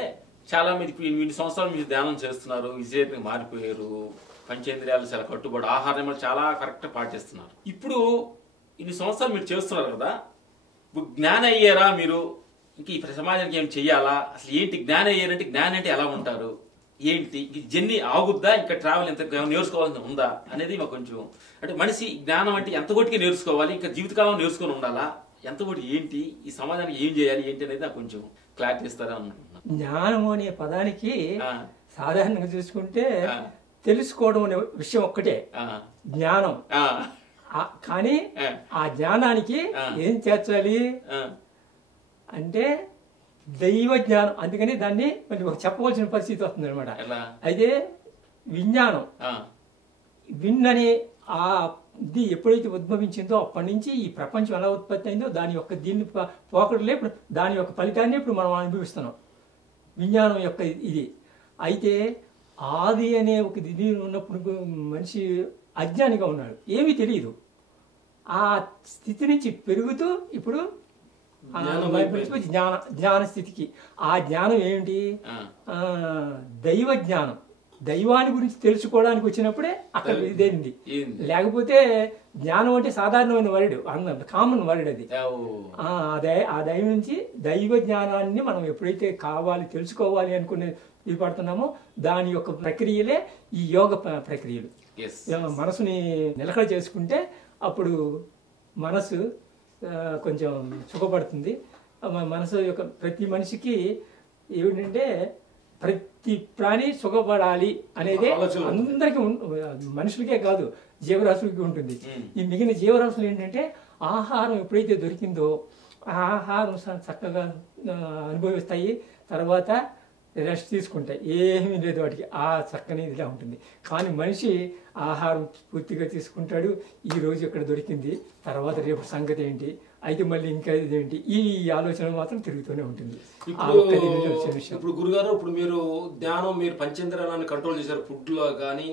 చాలా మంది ఇన్ని సంవత్సరాలు మీరు ధ్యానం చేస్తున్నారు, విజయంగా మారిపోయారు, పంచేంద్రియాలు చాలా కట్టుబడి, ఆహారం చాలా కరెక్ట్ పాటిస్తున్నారు. ఇప్పుడు ఇన్ని సంవత్సరాలు మీరు చేస్తున్నారు కదా, జ్ఞానం అయ్యారా మీరు? ఇంక ఈ సమాజానికి ఏం చెయ్యాలా? అసలు ఏంటి జ్ఞానం అయ్యారంటే? జ్ఞానం అంటే ఎలా ఉంటారు, ఏంటి జర్నీ ఆగుద్దా, ఇంకా ట్రావెల్ ఎంత నేర్చుకోవాల్సి ఉందా అనేది మాకు కొంచెం, అంటే మనిషి జ్ఞానం అంటే ఎంత కొట్టికి నేర్చుకోవాలి, ఇంకా జీవితకాలం నేర్చుకొని ఉండాలా, ఎంత కొట్టి ఏంటి, ఈ సమాజానికి ఏం చేయాలి ఏంటి అనేది నాకు కొంచెం క్లారిటీ ఇస్తారా అనుకుంటున్నాను. జ్ఞానం అనే పదానికి సాధారణంగా చూసుకుంటే తెలుసుకోవడం అనే విషయం ఒక్కటే జ్ఞానం. కానీ ఆ జ్ఞానానికి ఏం చేర్చాలి అంటే దైవ జ్ఞానం. అందుకని దాన్ని కొంచెం చెప్పవలసిన పరిస్థితి వస్తుంది అనమాట. అయితే విజ్ఞానం విన్నని ఆ ఇది ఎప్పుడైతే ఉద్భవించిందో అప్పటి నుంచి ఈ ప్రపంచం ఎలా ఉత్పత్తి అయిందో దాని యొక్క దీన్ని పోకడలే ఇప్పుడు దాని యొక్క ఫలితాన్ని ఇప్పుడు మనం అనుభవిస్తున్నాం, విజ్ఞానం యొక్క ఇది. అయితే ఆది అనే ఒక ఇది ఉన్నప్పుడు మనిషి అజ్ఞానిగా ఉన్నాడు, ఏమీ తెలియదు. ఆ స్థితి నుంచి పెరుగుతూ ఇప్పుడు జ్ఞాన స్థితికి, ఆ జ్ఞానం ఏమిటి, దైవ జ్ఞానం. దైవాన్ని గురించి తెలుసుకోవడానికి వచ్చినప్పుడే అక్కడ ఇదేంది. లేకపోతే జ్ఞానం అంటే సాధారణమైన వర్డ్, కామన్ వర్డ్ అది. ఆ దైవం నుంచి దైవ జ్ఞానాన్ని మనం ఎప్పుడైతే కావాలి తెలుసుకోవాలి అనుకునే ఇది పడుతున్నామో దాని యొక్క ప్రక్రియలే ఈ యోగ ప్రక్రియలు. మనసుని నిలకడ చేసుకుంటే అప్పుడు మనసు కొంచెం సుఖపడుతుంది. మనసు యొక్క ప్రతి మనిషికి ఏమిటంటే ప్రతి ప్రాణి సుఖపడాలి అనేది అందరికీ, మనుషులకే కాదు జీవరాశులకి ఉంటుంది. ఈ మిగిలిన జీవరాశులు ఏంటంటే ఆహారం ఎప్పుడైతే దొరికిందో ఆహారం చక్కగా అనుభవిస్తాయి, తర్వాత రెస్ట్ తీసుకుంటాయి, ఏమీ లేదు వాటికి, ఆ చక్కని ఇలా ఉంటుంది. కానీ మనిషి ఆహారం పూర్తిగా తీసుకుంటాడు, ఈ రోజు ఇక్కడ దొరికింది, తర్వాత రేపు సంగతి ఏంటి, అయితే మళ్ళీ ఇంకా ఇదేంటి, ఈ ఆలోచన మాత్రం తిరుగుతూనే ఉంటుంది. ఇప్పుడు గురుగారు, ఇప్పుడు మీరు ధ్యానం, మీరు పంచేంద్రియాలను కంట్రోల్ చేశారు, ఫుడ్లో కానీ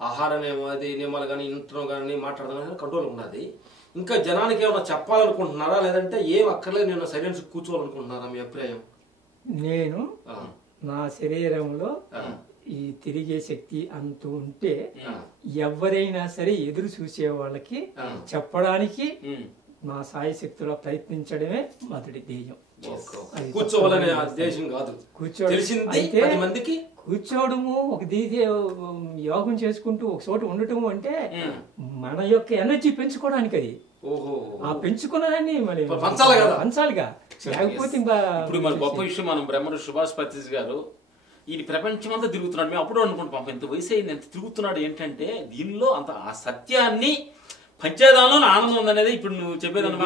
ఆహార నియమాలు కానీ ఇంట్లో కానీ మాట్లాడడం కానీ కంట్రోల్ ఉన్నది. ఇంకా జనానికి ఏమైనా చెప్పాలనుకుంటున్నారా, లేదంటే ఏం అక్కర్లేదు నేను సైలెన్స్ కూర్చోవాలనుకుంటున్నారా? మీ అభిప్రాయం? నేను నా శరీరంలో ఈ తిరిగే శక్తి అంత ఉంటే ఎవరైనా సరే ఎదురు చూసే వాళ్ళకి చెప్పడానికి నా సాయి శక్తిలో ప్రయత్నించడమే మొదటి ధ్యేయం. కూర్చోవాలనే ఉద్దేశం కాదు, కూర్చోవడము ఒక యోగం చేసుకుంటూ ఒక చోట ఉండటము అంటే మన యొక్క ఎనర్జీ పెంచుకోవడానికి. అది ఆ పెంచుకున్నదాన్ని మరి పంచాలిగా, లేకపోతే ఇప్పుడు మన గొప్ప విషయం, మనం బ్రహ్మ సుభాష్ పత్రిజ్ గారు ఈ ప్రపంచం అంతా తిరుగుతున్నాడు. మేము అప్పుడు అనుకుంటాం పాపం ఎంత వయసు అయింది, ఎంత తిరుగుతున్నాడు. ఏంటంటే దీనిలో అంత ఆ సత్యాన్ని పంచేదానంలో ఆనందం ఉందనేది ఇప్పుడు నువ్వు చెప్పేదాన్ని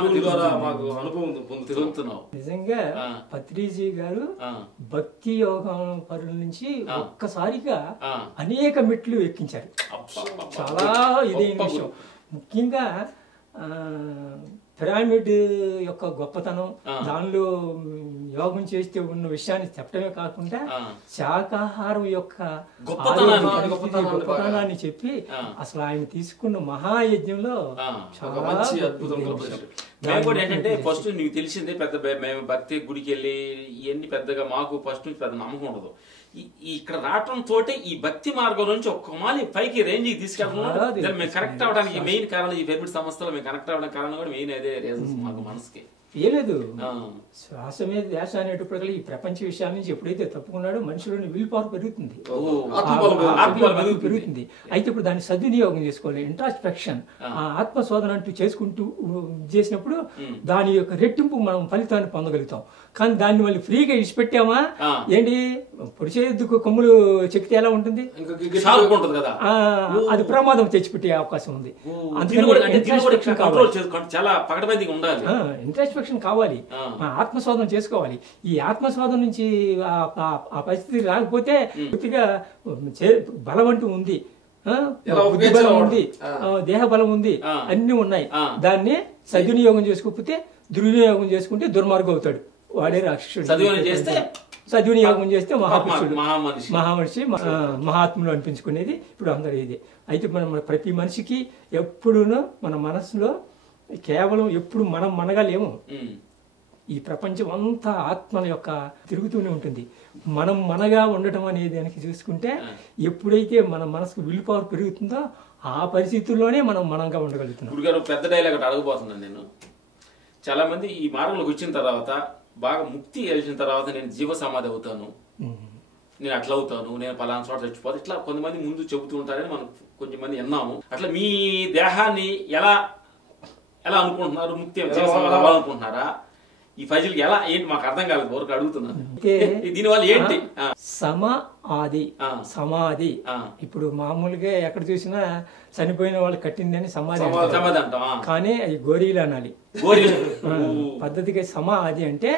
మాకు అనుభవం పొందుతున్నావు. నిజంగా పత్రిజీ గారు భక్తి యోగం పరుల నుంచి ఒక్కసారిగా అనేక మెట్లు ఎక్కించారు. చాలా ఇదైన విషయం. ముఖ్యంగా పిరమిడ్ యొక్క గొప్పతనం, దానిలో యోగం చేస్తే ఉన్న విషయాన్ని చెప్పడమే కాకుండా శాకాహారం యొక్క గొప్పతనాన్ని చెప్పి అసలు ఆయన తీసుకున్న మహాయజ్ఞంలో ఏంటంటే ఫస్ట్ నీకు తెలిసిందే పెద్ద మేము భక్తి గుడికి వెళ్ళి ఇవన్నీ పెద్దగా మాకు ఫస్ట్ నుంచి పెద్ద నమ్మకం ఉండదు. ఇక్కడ రావటం తోటే ఈ భక్తి మార్గం నుంచి ఒక్క మాలి పైకి రేంజ్ తీసుకెళ్తున్నాం. మేము కనెక్ట్ అవడానికి మెయిన్ కారణం ఈ పిరమిడ్ సంస్థలో మేము కనెక్ట్ అవడానికి కారణం కూడా మెయిన్ అదే రీజన్స్ మాకు మనసుకి. ఏలేదు శ్వాస మీద ధ్యాస అనేటప్పుడు ఈ ప్రపంచ విషయాల నుంచి ఎప్పుడైతే తప్పుకున్నాడో మనిషిలోని విల్ పవర్ పెరుగుతుంది, పెరుగుతుంది. అయితే ఇప్పుడు దాన్ని సద్వినియోగం చేసుకోవాలి. ఇంట్రాస్పెక్షన్, ఆత్మ శోధన అంటూ చేసుకుంటూ చేసినప్పుడు దాని యొక్క రెట్టింపు మనం ఫలితాన్ని పొందగలుగుతాం. కానీ దాన్ని మళ్ళీ ఫ్రీగా ఇచ్చిపెట్టామా ఏంటి, పొడిచే ఎద్దుకు కొమ్ములు చెక్కితే ఎలా ఉంటుంది? షార్ప్ ఉంటుంది కదా, అది ప్రమాదం తెచ్చిపెట్టే అవకాశం ఉంది. చాలా పకడ్బందీగా ఉండాలి, ఇంట్రాస్పెక్షన్ కావాలి, ఆత్మశోధన చేసుకోవాలి. ఈ ఆత్మశోధన నుంచి ఆ పరిస్థితి రాకపోతే పూర్తిగా బలం అంటూ ఉంది, బుద్ధి బలం ఉంది, దేహ బలం ఉంది, అన్ని ఉన్నాయి. దాన్ని సద్వినియోగం చేసుకోకపోతే దుర్వినియోగం చేసుకుంటే దుర్మార్గం అవుతాడు, వాడే రాక్షసుడు. సద్వినియోగం చేస్తే మహాపురుషుడు, మహామనిషి, మహాత్ములు అనిపించుకునేది ఇప్పుడు అందరూ ఇది. అయితే మనం ప్రతి మనిషికి ఎప్పుడూనూ మన మనసులో కేవలం ఎప్పుడు మనం మనగా లేము. ఈ ప్రపంచం అంతా ఆత్మల యొక్క తిరుగుతూనే ఉంటుంది. మనం మనగా ఉండటం అనేది దానికి చూసుకుంటే ఎప్పుడైతే మన మనసుకు విల్ పవర్ పెరుగుతుందో ఆ పరిస్థితుల్లోనే మనం మనంగా ఉండగలుగుతున్నాం. గురుగారు పెద్ద డైలాగ్ ఒకటి అడగబోతున్నాను నేను. చాలా మంది ఈ మార్గంలోకి వచ్చిన తర్వాత బాగా ముక్తి తెలిసిన తర్వాత నేను జీవ సమాధి అవుతాను, నేను అట్లా అవుతాను, నేను పలానా చోట చచ్చిపోతాను, ఇట్లా కొంతమంది ముందు చెబుతూ ఉంటారని మనం కొంచెం మంది విన్నాము. అట్లా మీ దేహాన్ని ఎలా ఎలా అనుకుంటున్నారు? ముక్తి జీవ సమాధి అవ్వాలనుకుంటున్నారా? ఈ ఫజిల్కి ఎలా ఏంటి మాకు అర్థం కాలేదు, వరకు అడుగుతున్నాను. దీనివల్ల ఏంటి? సమాధి ఇప్పుడు మామూలుగా ఎక్కడ చూసినా చనిపోయిన వాళ్ళు కట్టిందని సమాధి అంటాం, కానీ అది గోరీలు అనాలి. పద్ధతిగా సమాధి అంటే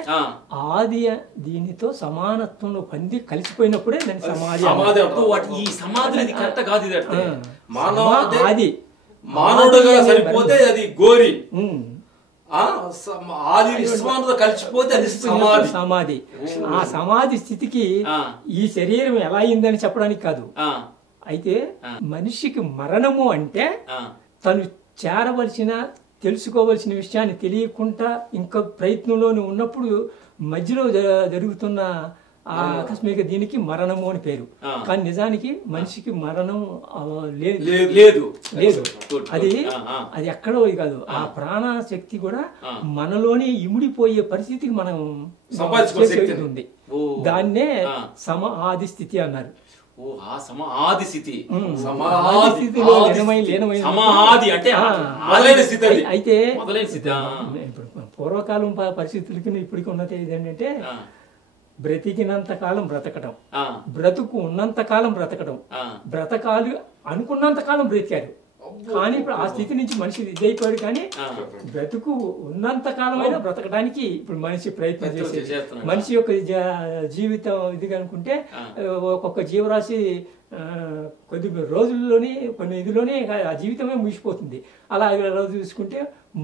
ఆది దీనితో సమానత్వంలో పొంది కలిసిపోయినప్పుడే దాన్ని సమాధి. ఈ సమాధి కరెక్ట్ కాదు, ఆది మానవుడుగా సరిపోతే అది గోరి, కలిసిపోతే అది సమాధి. ఆ సమాధి స్థితికి ఈ శరీరం ఎలా అయిందని చెప్పడానికి కాదు. అయితే మనిషికి మరణము అంటే తను చేరవలసిన తెలుసుకోవలసిన విషయాన్ని తెలియకుండా ఇంకా ప్రయత్నంలోనే ఉన్నప్పుడు మధ్యలో జరుగుతున్న ఆకస్మిక దీనికి మరణము అని పేరు. కానీ నిజానికి మనిషికి మరణం లేదు. అది ఎక్కడో కాదు. ఆ ప్రాణ శక్తి కూడా మనలోనే ఇముడిపోయే పరిస్థితికి మనం ఉంది. దాన్నే సమాధి స్థితి అన్నారు. అయితే పూర్వకాలం పరిస్థితులకి ఇప్పటికి ఉన్నది ఏంటంటే బ్రతికినంత కాలం బ్రతకడం, బ్రతుకు ఉన్నంత కాలం బ్రతకడం, బ్రతకాలు అనుకున్నంత కాలం బ్రతికారు. కానీ ఇప్పుడు ఆ స్థితి నుంచి మనిషి ఇదైపోయాడు. కానీ బ్రతుకు ఉన్నంత కాలమైనా బ్రతకడానికి ఇప్పుడు మనిషి ప్రయత్నం చేసేది. మనిషి యొక్క జీవితం ఇది అనుకుంటే ఒక్కొక్క జీవరాశి కొద్ది రోజుల్లోనే కొన్ని ఇదిలోనే ఆ జీవితమే ముగిసిపోతుంది. అలాగే రోజు చూసుకుంటే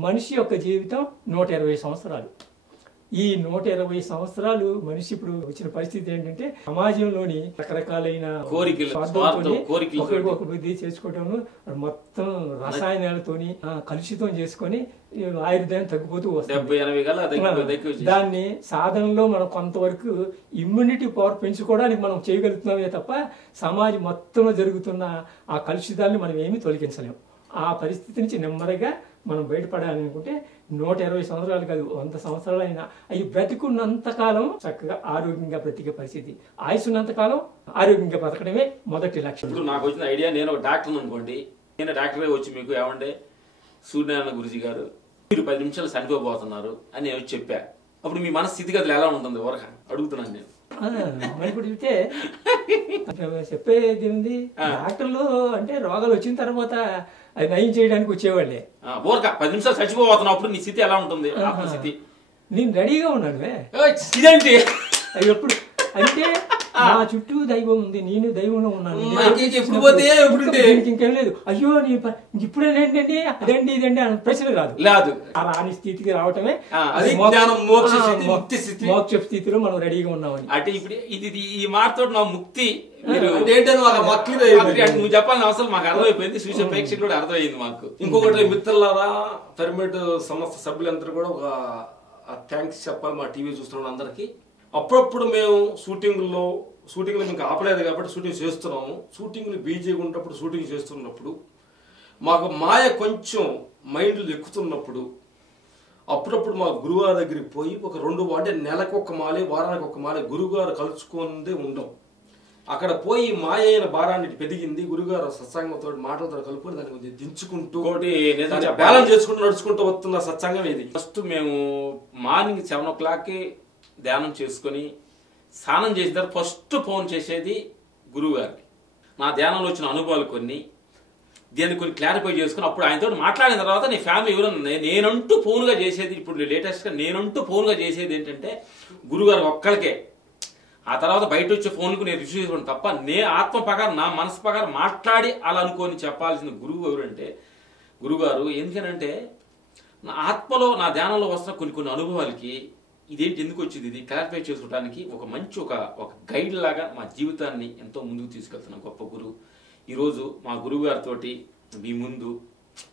మనిషి యొక్క జీవితం 120 సంవత్సరాలు. ఈ 120 సంవత్సరాలు మనిషి ఇప్పుడు వచ్చిన పరిస్థితి ఏంటంటే సమాజంలోని రకరకాలైన ఒకటి చేసుకోవటం, మొత్తం రసాయనాలతోని కలుషితం చేసుకొని ఆయుర్దాయం తగ్గిపోతూ వస్తుంది. దాన్ని సాధనలో మనం కొంతవరకు ఇమ్యూనిటీ పవర్ పెంచుకోవడానికి మనం చేయగలుగుతున్నామే తప్ప సమాజం మొత్తంలో జరుగుతున్న ఆ కలుషితాన్ని మనం ఏమీ తొలగించలేము. ఆ పరిస్థితి నుంచి నెమ్మదిగా మనం బయటపడాలనుకుంటే 120 సంవత్సరాలు కాదు, 100 సంవత్సరాలు అయినా అవి బ్రతికున్నంతకాలం చక్కగా ఆరోగ్యంగా బ్రతికే పరిస్థితి. ఆయుష్ ఉన్నంతకాలం ఆరోగ్యంగా బ్రతకడమే మొదటి లక్ష్యం. ఇప్పుడు నాకు వచ్చిన ఐడియా, నేను ఒక డాక్టర్ అనుకోండి, నేను డాక్టరే వచ్చి మీకు ఏమంటే సూర్యనారాయణ గురుజీ గారు మీరు 10 నిమిషాలు చనిపోబోతున్నారు అని నేను చెప్పా, అప్పుడు మీ మనసు స్థితిగతులు ఎలా ఉంటుంది వరక అడుగుతున్నాను నేను. ఇప్పుడు చెప్తే చెప్పేది ఉంది, డాక్టర్లు అంటే రోగాలు వచ్చిన తర్వాత అది నయం చేయడానికి వచ్చేవాళ్ళే. 10 నిమిషాలు చచ్చిపోతున్నావు, నీ స్థితి ఎలా ఉంటుంది? ఆత్మస్థితి. నేను రెడీగా ఉన్నాను. ఇదేంటి ఎప్పుడు అంటే నా చుట్టూ దైవం ఉంది, నేను దైవంలో ఉన్నాను, ఇంకేం లేదు. అయ్యో ఇప్పుడే ఏంటండి అదండి ఇదండి అని ప్రశ్న రాదు. ఆ రాని స్థితికి రావటమే మోక్ష స్థితిలో మనం రెడీగా ఉన్నామని. అంటే ఇప్పుడు ఇది ఈ మాటతో నా ముక్తి నువ్వు చెప్పాలని అవసరం మాకు అర్థమైపోయింది, చూసే ప్రేక్షకులు కూడా అర్థమైంది మాకు. ఇంకొకటి మిత్రులారా, పిరమిడ్ సంస్థ సభ్యులందరూ కూడా ఒక థ్యాంక్స్ చెప్పాలి మా టీవీ చూస్తున్న అందరికి. అప్పుడప్పుడు మేము షూటింగ్లో ఇంకా ఆపలేదు కాబట్టి షూటింగ్ చేస్తున్నాము. షూటింగ్లు బీజీగా ఉన్నప్పుడు షూటింగ్ చేస్తున్నప్పుడు మాకు మాయ కొంచెం మైండ్లో ఎక్కుతున్నప్పుడు అప్పుడప్పుడు మా గురుగారి దగ్గరికి పోయి ఒక 2 అంటే నెలకు ఒక మాలే, వారానికి ఒక మాలే గురుగారు కలుసుకుందే ఉండం. అక్కడ పోయి మాయ అయిన భారాన్ని పెరిగింది, గురుగారు సత్సంగంతో మాటలతో కలుపుకొని దాన్ని కొంచెం దించుకుంటూ బ్యాలెన్స్ చేసుకుంటూ నడుచుకుంటూ వస్తున్న సత్సంగం ఇది. ఫస్ట్ మేము మార్నింగ్ 7 o'clockకి ధ్యానం చేసుకొని స్నానం చేసిన తర్వాత ఫస్ట్ ఫోన్ చేసేది గురువు గారికి. నా ధ్యానంలో వచ్చిన అనుభవాలు కొన్ని దీన్ని కొన్ని క్లారిఫై చేసుకుని అప్పుడు ఆయనతో మాట్లాడిన తర్వాత నీ ఫ్యామిలీ ఎవరైనా నేనంటూ ఫోన్గా చేసేది, ఇప్పుడు లేటెస్ట్గా నేనంటూ ఫోన్గా చేసేది ఏంటంటే గురువుగారు ఒక్కరికే. ఆ తర్వాత బయట వచ్చే ఫోన్లకు నేను రిసీవ్ చేసుకోండి తప్ప ఆత్మ ప్రకారం నా మనసు ప్రకారం మాట్లాడి అలా అనుకొని చెప్పాల్సిన గురువు ఎవరంటే గురువుగారు. ఎందుకనంటే నా ఆత్మలో నా ధ్యానంలో వస్తున్న కొన్ని అనుభవాలకి ఇదేంటి ఎందుకు వచ్చింది ఇది క్లారిఫై చేసుకోవడానికి ఒక మంచి ఒక గైడ్ లాగా మా జీవితాన్ని ఎంతో ముందుకు తీసుకెళ్తున్న గొప్ప గురువు. ఈరోజు మా గురువు గారితో మీ ముందు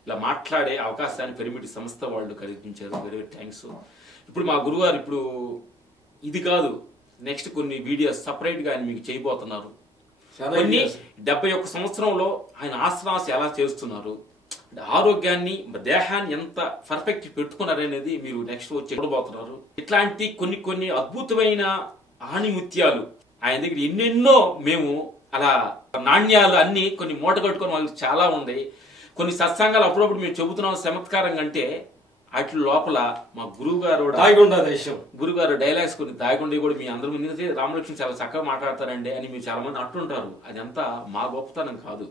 ఇలా మాట్లాడే అవకాశాన్ని పిరమిడ్ సంస్థ వాళ్ళు కల్పించారు. Very very thanks. ఇప్పుడు మా గురువుగారు ఇప్పుడు ఇది కాదు, నెక్స్ట్ కొన్ని వీడియోస్ సపరేట్గా ఆయన మీకు చేయబోతున్నారు. కొన్ని 71 సంవత్సరంలో ఆయన ఆసనాస్ ఎలా చేస్తున్నారు, ఆరోగ్యాన్ని దేహాన్ని ఎంత పర్ఫెక్ట్ పెట్టుకున్నారనేది మీరు నెక్స్ట్ వచ్చి చూడబోతున్నారు. ఇట్లాంటి కొన్ని అద్భుతమైన ఆణిముత్యాలు ఆయన దగ్గర ఎన్నెన్నో మేము అలా నాణ్యాలు అన్ని కొన్ని మూట కట్టుకొని వాళ్ళకి చాలా ఉన్నాయి. కొన్ని సత్సంగాలు అప్పుడప్పుడు మేము చెబుతున్నాం చమత్కారంగా అంటే వాటి లోపల మా గురువు గారు గురుగారు డైలాగ్స్ కొన్ని దాయకుండా కూడా మీ అందరి ముందు రామలక్ష్మి చాలా చక్కగా మాట్లాడతారండి అని మీరు చాలా మంది అంటుంటారు. అదంతా మా గొప్పతనం కాదు,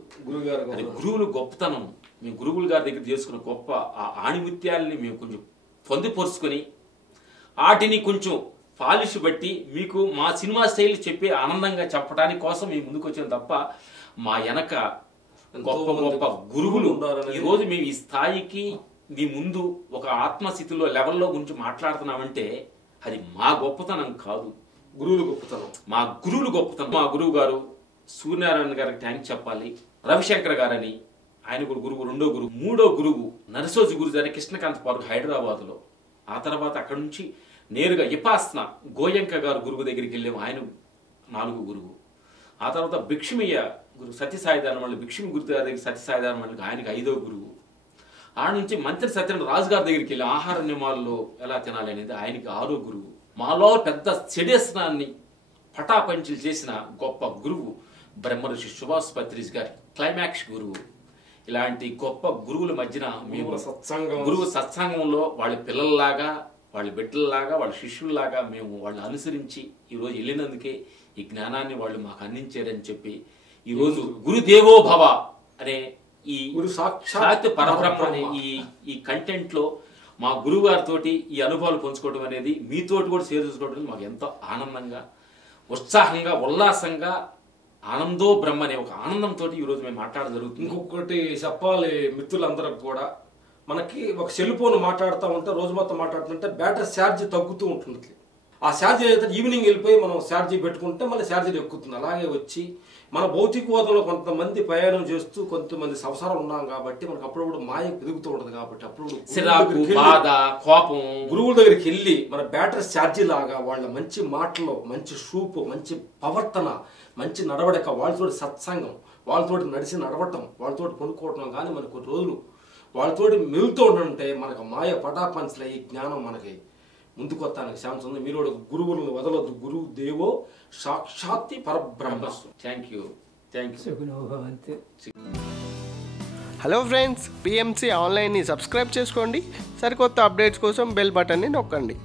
అది గురువులు గొప్పతనం. మేము గురువుల గారి దగ్గర చేసుకున్న గొప్ప ఆ ఆణిముత్యాలని మేము కొంచెం పొందుపరుచుకొని వాటిని కొంచెం పాలిష్ బట్టి మీకు మా సినిమా స్టైల్ చెప్పి ఆనందంగా చెప్పడానికి కోసం మేము ముందుకు వచ్చాం తప్ప మా వెనక గొప్ప గొప్ప గురువులు. ఈరోజు మేము ఈ స్థాయికి మీ ముందు ఒక ఆత్మస్థితిలో లెవెల్లో గురించి మాట్లాడుతున్నామంటే అది మా గొప్పతనం కాదు, గురువులు గొప్పతనం. మా గురువులు గొప్పతనం. మా గురువు గారు సూర్యనారాయణ గారికి థ్యాంక్స్ చెప్పాలి. రవిశంకర్ గారని ఆయన గురువు, రెండో గురువు, మూడో గురువు నరసోజి గురు గారి కృష్ణకాంత్ పార్క్ హైదరాబాద్లో. ఆ తర్వాత అక్కడి నుంచి నేరుగా విపాసన గోయంక గారు గురువు దగ్గరికి వెళ్ళాము, ఆయన 4వ గురువు. ఆ తర్వాత భిక్షమయ్య గురు సత్యసాయిదాన మళ్ళీ భిక్షమి గురు గారి దగ్గర సత్యసాయిదాన మళ్ళీ ఆయనకి 5వ గురువు. ఆ నుంచి మంత్రి సత్యనారాయణ రాజు గారి దగ్గరికి వెళ్ళి ఆహార నియమాల్లో ఎలా తినాలి అనేది ఆయనకి 6వ గురువు. మాలో పెద్ద చెడేసనాన్ని పటాపంచలు చేసిన గొప్ప గురువు బ్రహ్మర్షి సుభాష్ పత్రిస్ గారి క్లైమాక్స్ గురువు. ఇలాంటి గొప్ప గురువుల మధ్యన మేము గురువు సత్సంగంలో వాళ్ళ పిల్లల్లాగా, వాళ్ళ బిడ్డల్లాగా, వాళ్ళ శిష్యుల్లాగా మేము వాళ్ళని అనుసరించి ఈరోజు వెళ్ళినందుకే ఈ జ్ఞానాన్ని వాళ్ళు మాకు అందించారని చెప్పి ఈరోజు గురుదేవో భవ అనే ఈ సాక్షాత్ పరబ్రహ్మ అనే ఈ కంటెంట్ లో మా గురువు గారితో ఈ అనుభవాలు పంచుకోవడం అనేది మీతోటి కూడా షేర్ చేసుకోవడం మాకు ఎంతో ఆనందంగా, ఉత్సాహంగా, ఉల్లాసంగా, ఆనందో బ్రహ్మ అనే ఒక ఆనందంతో ఈరోజు మేము మాట్లాడడం జరుగుతుంది. ఇంకొకటి చెప్పాలి మిత్రులందరికి కూడా, మనకి ఒక సెల్ ఫోన్ మాట్లాడుతూ ఉంటే రోజు మొత్తం మాట్లాడుతుంటే బ్యాటరీ ఛార్జ్ తగ్గుతూ ఉంటుంది. ఆ ఛార్జ్ అయితే ఈవినింగ్ వెళ్ళిపోయి మనం ఛార్జీ పెట్టుకుంటే మళ్ళీ ఛార్జీ ఎక్కుతుంది. అలాగే వచ్చి మన భౌతికవాదంలో కొంతమంది ప్రయాణం చేస్తూ కొంతమంది సంసారాలు ఉన్నాం కాబట్టి మనకు అప్పుడప్పుడు మాయ పెరుగుతూ ఉంటుంది. కాబట్టి అప్పుడు కోపం గురువుల దగ్గరికి వెళ్ళి మన బ్యాటరీ ఛార్జీ లాగా వాళ్ళ మంచి మాటలు, మంచి సూపు, మంచి ప్రవర్తన, మంచి నడవడిక, వాళ్ళతో సత్సంగం, వాళ్ళతో నడిచి నడవటం, వాళ్ళతో కొనుక్కోవటం కానీ మనకు కొన్ని రోజులు వాళ్ళతో మెలుగుతూ ఉంటే మనకు మాయ పటాపంచలే ఈ జ్ఞానం మనకి ముందుకు వస్తానికి ఛాన్స్ ఉంది. మీరు గురువులను వదలొద్దు. గురువు దేవో సాక్షాత్ పరబ్రహ్మ. Thank you. Hello friends, PMC ఆన్లైన్ని సబ్స్క్రైబ్ చేసుకోండి. సరికొత్త అప్డేట్స్ కోసం బెల్ బటన్ని నొక్కండి.